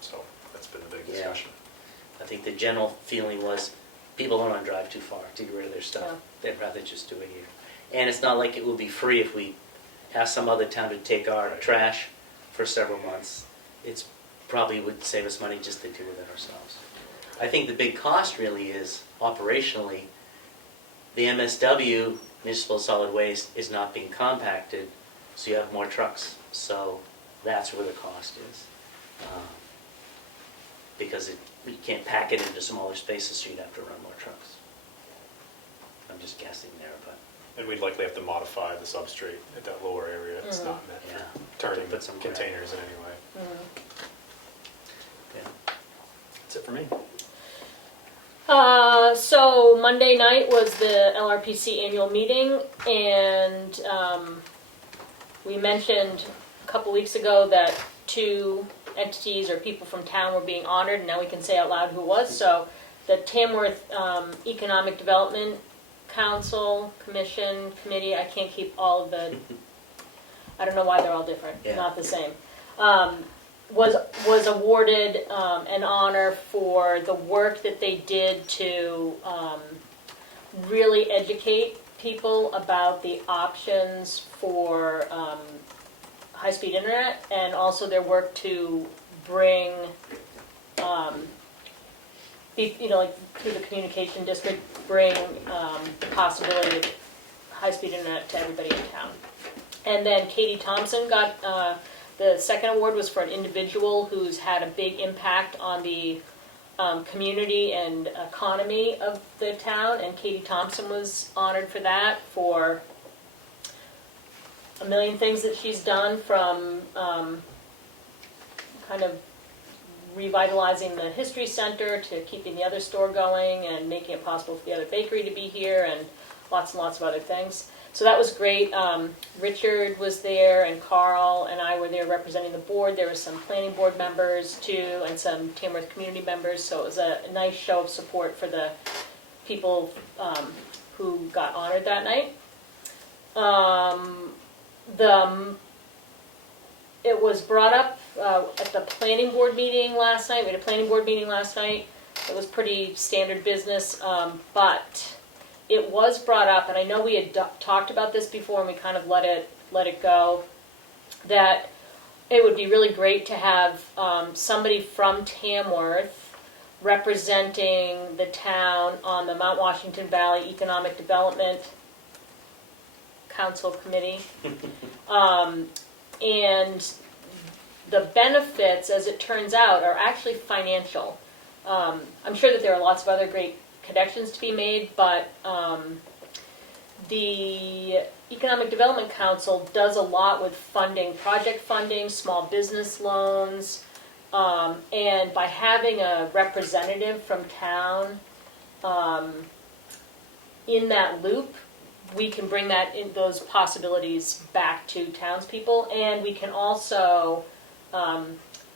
So that's been the big discussion. I think the general feeling was people don't want to drive too far to get rid of their stuff. Yeah. They'd rather just do it here. And it's not like it will be free if we ask some other town to take our trash for several months. It's probably would save us money just to deal with it ourselves. I think the big cost really is operationally, the MSW, municipal solid waste, is not being compacted, so you have more trucks. So that's where the cost is. Because we can't pack it into smaller spaces, so you'd have to run more trucks. I'm just guessing there, but. And we'd likely have to modify the substrate at that lower area. It's not meant Yeah. for turning Put some containers in any way. Yeah. That's it for me. So Monday night was the LRPC annual meeting, and we mentioned a couple weeks ago that 2 entities or people from town were being honored, and now we can say out loud who it was. So the Tamworth Economic Development Council, Commission, Committee, I can't keep all of the, I don't know why they're all different, Yeah. not the same, was awarded an honor for the work that they did to really educate people about the options for high-speed internet, and also their work to bring, like through the communication district, bring the possibility of high-speed internet to everybody in town. And then Katie Thompson got, the second award was for an individual who's had a big impact on the community and economy of the town, and Katie Thompson was honored for that, for a million things that she's done, from kind of revitalizing the history center to keeping the other store going and making it possible for the other bakery to be here, and lots of other things. So that was great. Richard was there, and Carl and I were there representing the board. There were some planning board members too, and some Tamworth community members. So it was a nice show of support for the people who got honored that night. It was brought up at the planning board meeting last night. We had a planning board meeting last night. It was pretty standard business, but it was brought up, and I know we had talked about this before, and we kind of let it go, that it would be really great to have somebody from Tamworth representing the town on the Mount Washington Valley Economic Development Council Committee. And the benefits, as it turns out, are actually financial. I'm sure that there are lots of other great connections to be made, but the Economic Development Council does a lot with funding, project funding, small business loans, and by having a representative from town in that loop, we can bring those possibilities back to townspeople, and we can also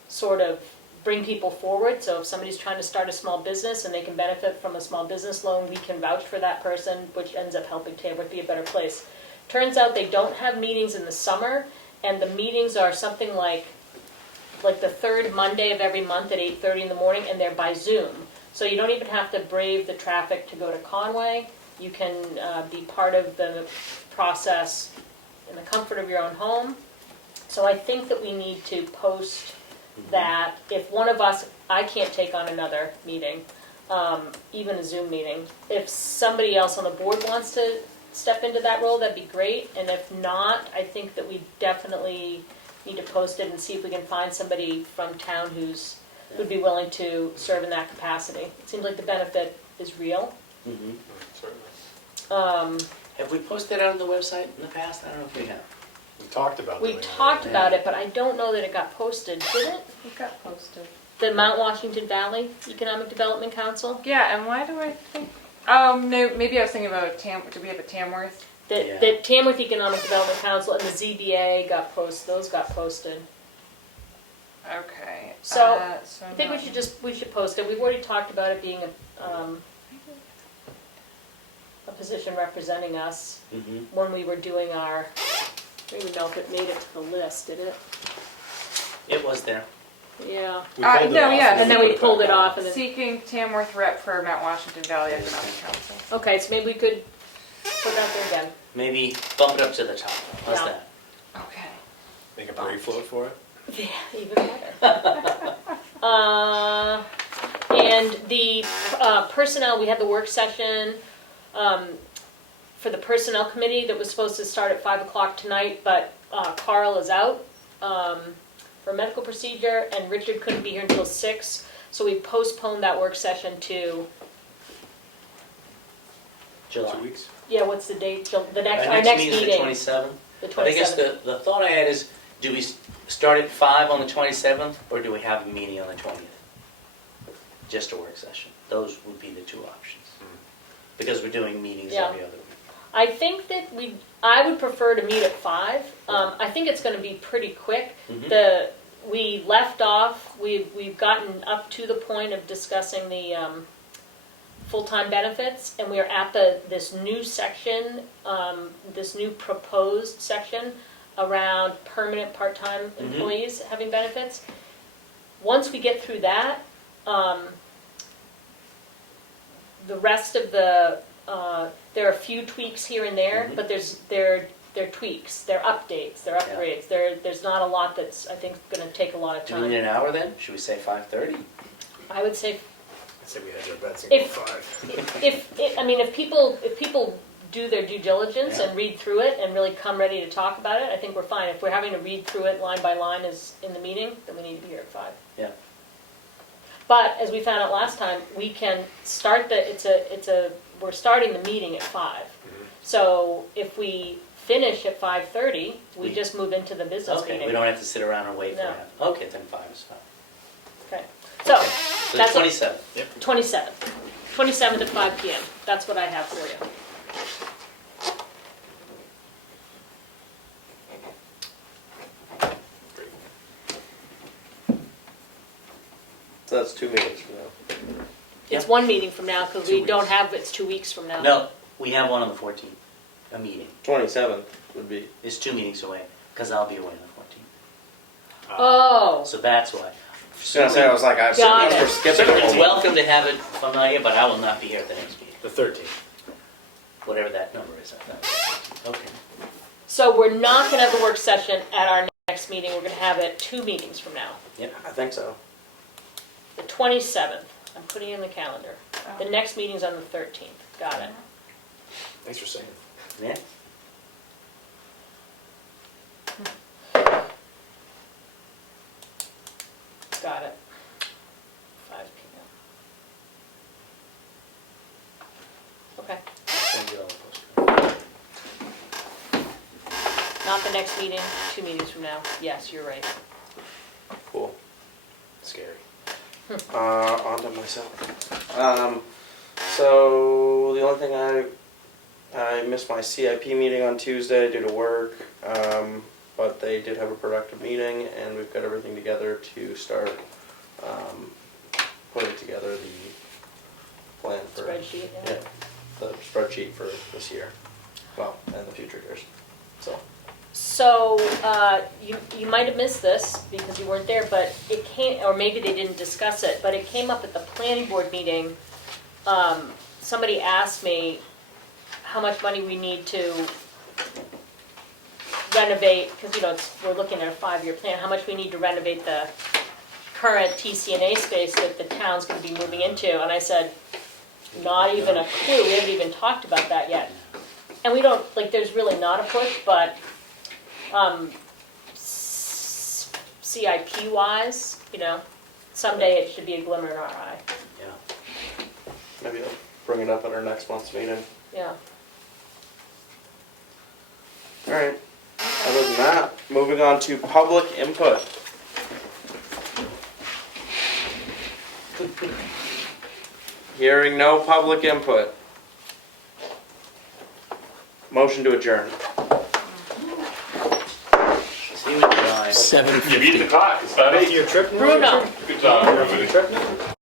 sort of bring people forward. So if somebody's trying to start a small business and they can benefit from a small business loan, we can vouch for that person, which ends up helping Tamworth be a better place. Turns out they don't have meetings in the summer, and the meetings are something like the third Monday of every month at 8:30 in the morning, and they're by Zoom. So you don't even have to brave the traffic to go to Conway. You can be part of the process in the comfort of your own home. So I think that we need to post that if one of us, I can't take on another meeting, even a Zoom meeting. If somebody else on the board wants to step into that role, that'd be great. And if not, I think that we definitely need to post it and see if we can find somebody from town who'd be willing to serve in that capacity. It seems like the benefit is real. Mm-hmm. Certainly. Have we posted it on the website in the past? I don't know if we have. We talked about We doing talked that. about it, but I don't know that it got posted, did it? It got posted. The Mount Washington Valley Economic Development Council? Yeah, and why do I think? Oh, no, maybe I was thinking about do we have a Tamworth? Yeah. The Tamworth Economic Development Council and the ZBA got posted, those got posted. Okay. So, I I think we should post it. We've already talked about it being a position representing us Mm-hmm. when we were doing our, I don't even know if it made it to the list, did it? It was there. Yeah. We pulled it no, off yeah, And then we put it pulled back it on. off and then, Seeking Tamworth rep for Mount Washington Valley Economic Council. okay, so maybe we could put that there again. Maybe bump it up to the top. How's Yeah. that? Okay. Make a parade float for it. Yeah, even better. And the personnel, we had the work session for the personnel committee that was supposed to start at 5 o'clock tonight, but Carl is out for a medical procedure, and Richard couldn't be here until 6, so we postponed that work session to, July. 2 weeks. yeah, what's the date? Our Our next meeting's meeting, the 27th. the But I guess 27th. the thought I had is, do we start at 5 on the 27th, or do we have a meeting on the 20th? Just a work session. Those would be the two options. Because we're doing meetings Yeah. every other week. I think that I would prefer to meet at 5. I think it's gonna be pretty quick. Mhm. We left off, we've gotten up to the point of discussing the full-time benefits, and we are at this new section, this new proposed section around permanent part-time employees having benefits. Once we get through that, the rest of there are a few tweaks here and there, but they're tweaks, they're updates, they're upgrades. There's not a lot that's, I think, going to take a lot of Do we need time. an hour then? Should we say 5:30? I would say I'd say we had our bets and go If- 5. if people do their due diligence Yeah. and read through it and really come ready to talk about it, I think we're fine. If we're having to read through it line by line as in the meeting, then we need to be here at 5. Yeah. But as we found out last time, we can start we're starting the meeting at 5. So if we finish at 5:30, we just move into the business Okay, meeting. we don't have to sit around and wait for No. it. Okay, then 5 is fine. Okay. So So the that's 27th. 27th at 5 p.m. That's what I have for you. So that's 2 meetings from now. It's one meeting from now because 2 we don't weeks. have, it's 2 weeks from now. No, we have one on the 14th, a meeting. 27th would be. It's 2 meetings away, because I'll be away on the Oh, 14th. So that's why. I was gonna say, I was like, Got we're it. skipping It's it. welcome to have it familiar, but I will not be here at the next meeting, The 13th. whatever that number is. Okay. so we're not going to have a work session at our next meeting. We're going to have it 2 meetings from now. I think so. The 27th, I'm putting it in the calendar. The next meeting's on the 13th. Got it. Thanks for saying. Yeah? Got it. 5 p.m. Okay. Send you all a postcard. Not the next meeting, 2 meetings from now. Yes, you're right. Cool. Scary. On to myself. So the only thing I missed my CIP meeting on Tuesday due to work, but they did have a productive meeting, and we've got everything together to start putting together the plan for Spreadsheet, yeah. the spreadsheet for this year, well, and the future years. So, you might have missed this because you weren't there, but it came, or maybe they didn't discuss it, but it came up at the planning board meeting. Somebody asked me how much money we need to renovate, because, we're looking at a 5-year plan, how much we need to renovate the current TCNA space that the town's gonna be moving into, and I said, not even a clue, we haven't even talked about that yet. And we don't, there's really not a push, but CIP wise, someday it should be a glimmer in our eye. Yeah. Maybe I'll bring it up at our next month's meeting. Yeah. All right. Other than that, moving on to public input. Hearing no public input. Motion to adjourn. See what you guys. You beat the clock. It's not Back to your trip now? Bruno. Good job, everybody. Trip now?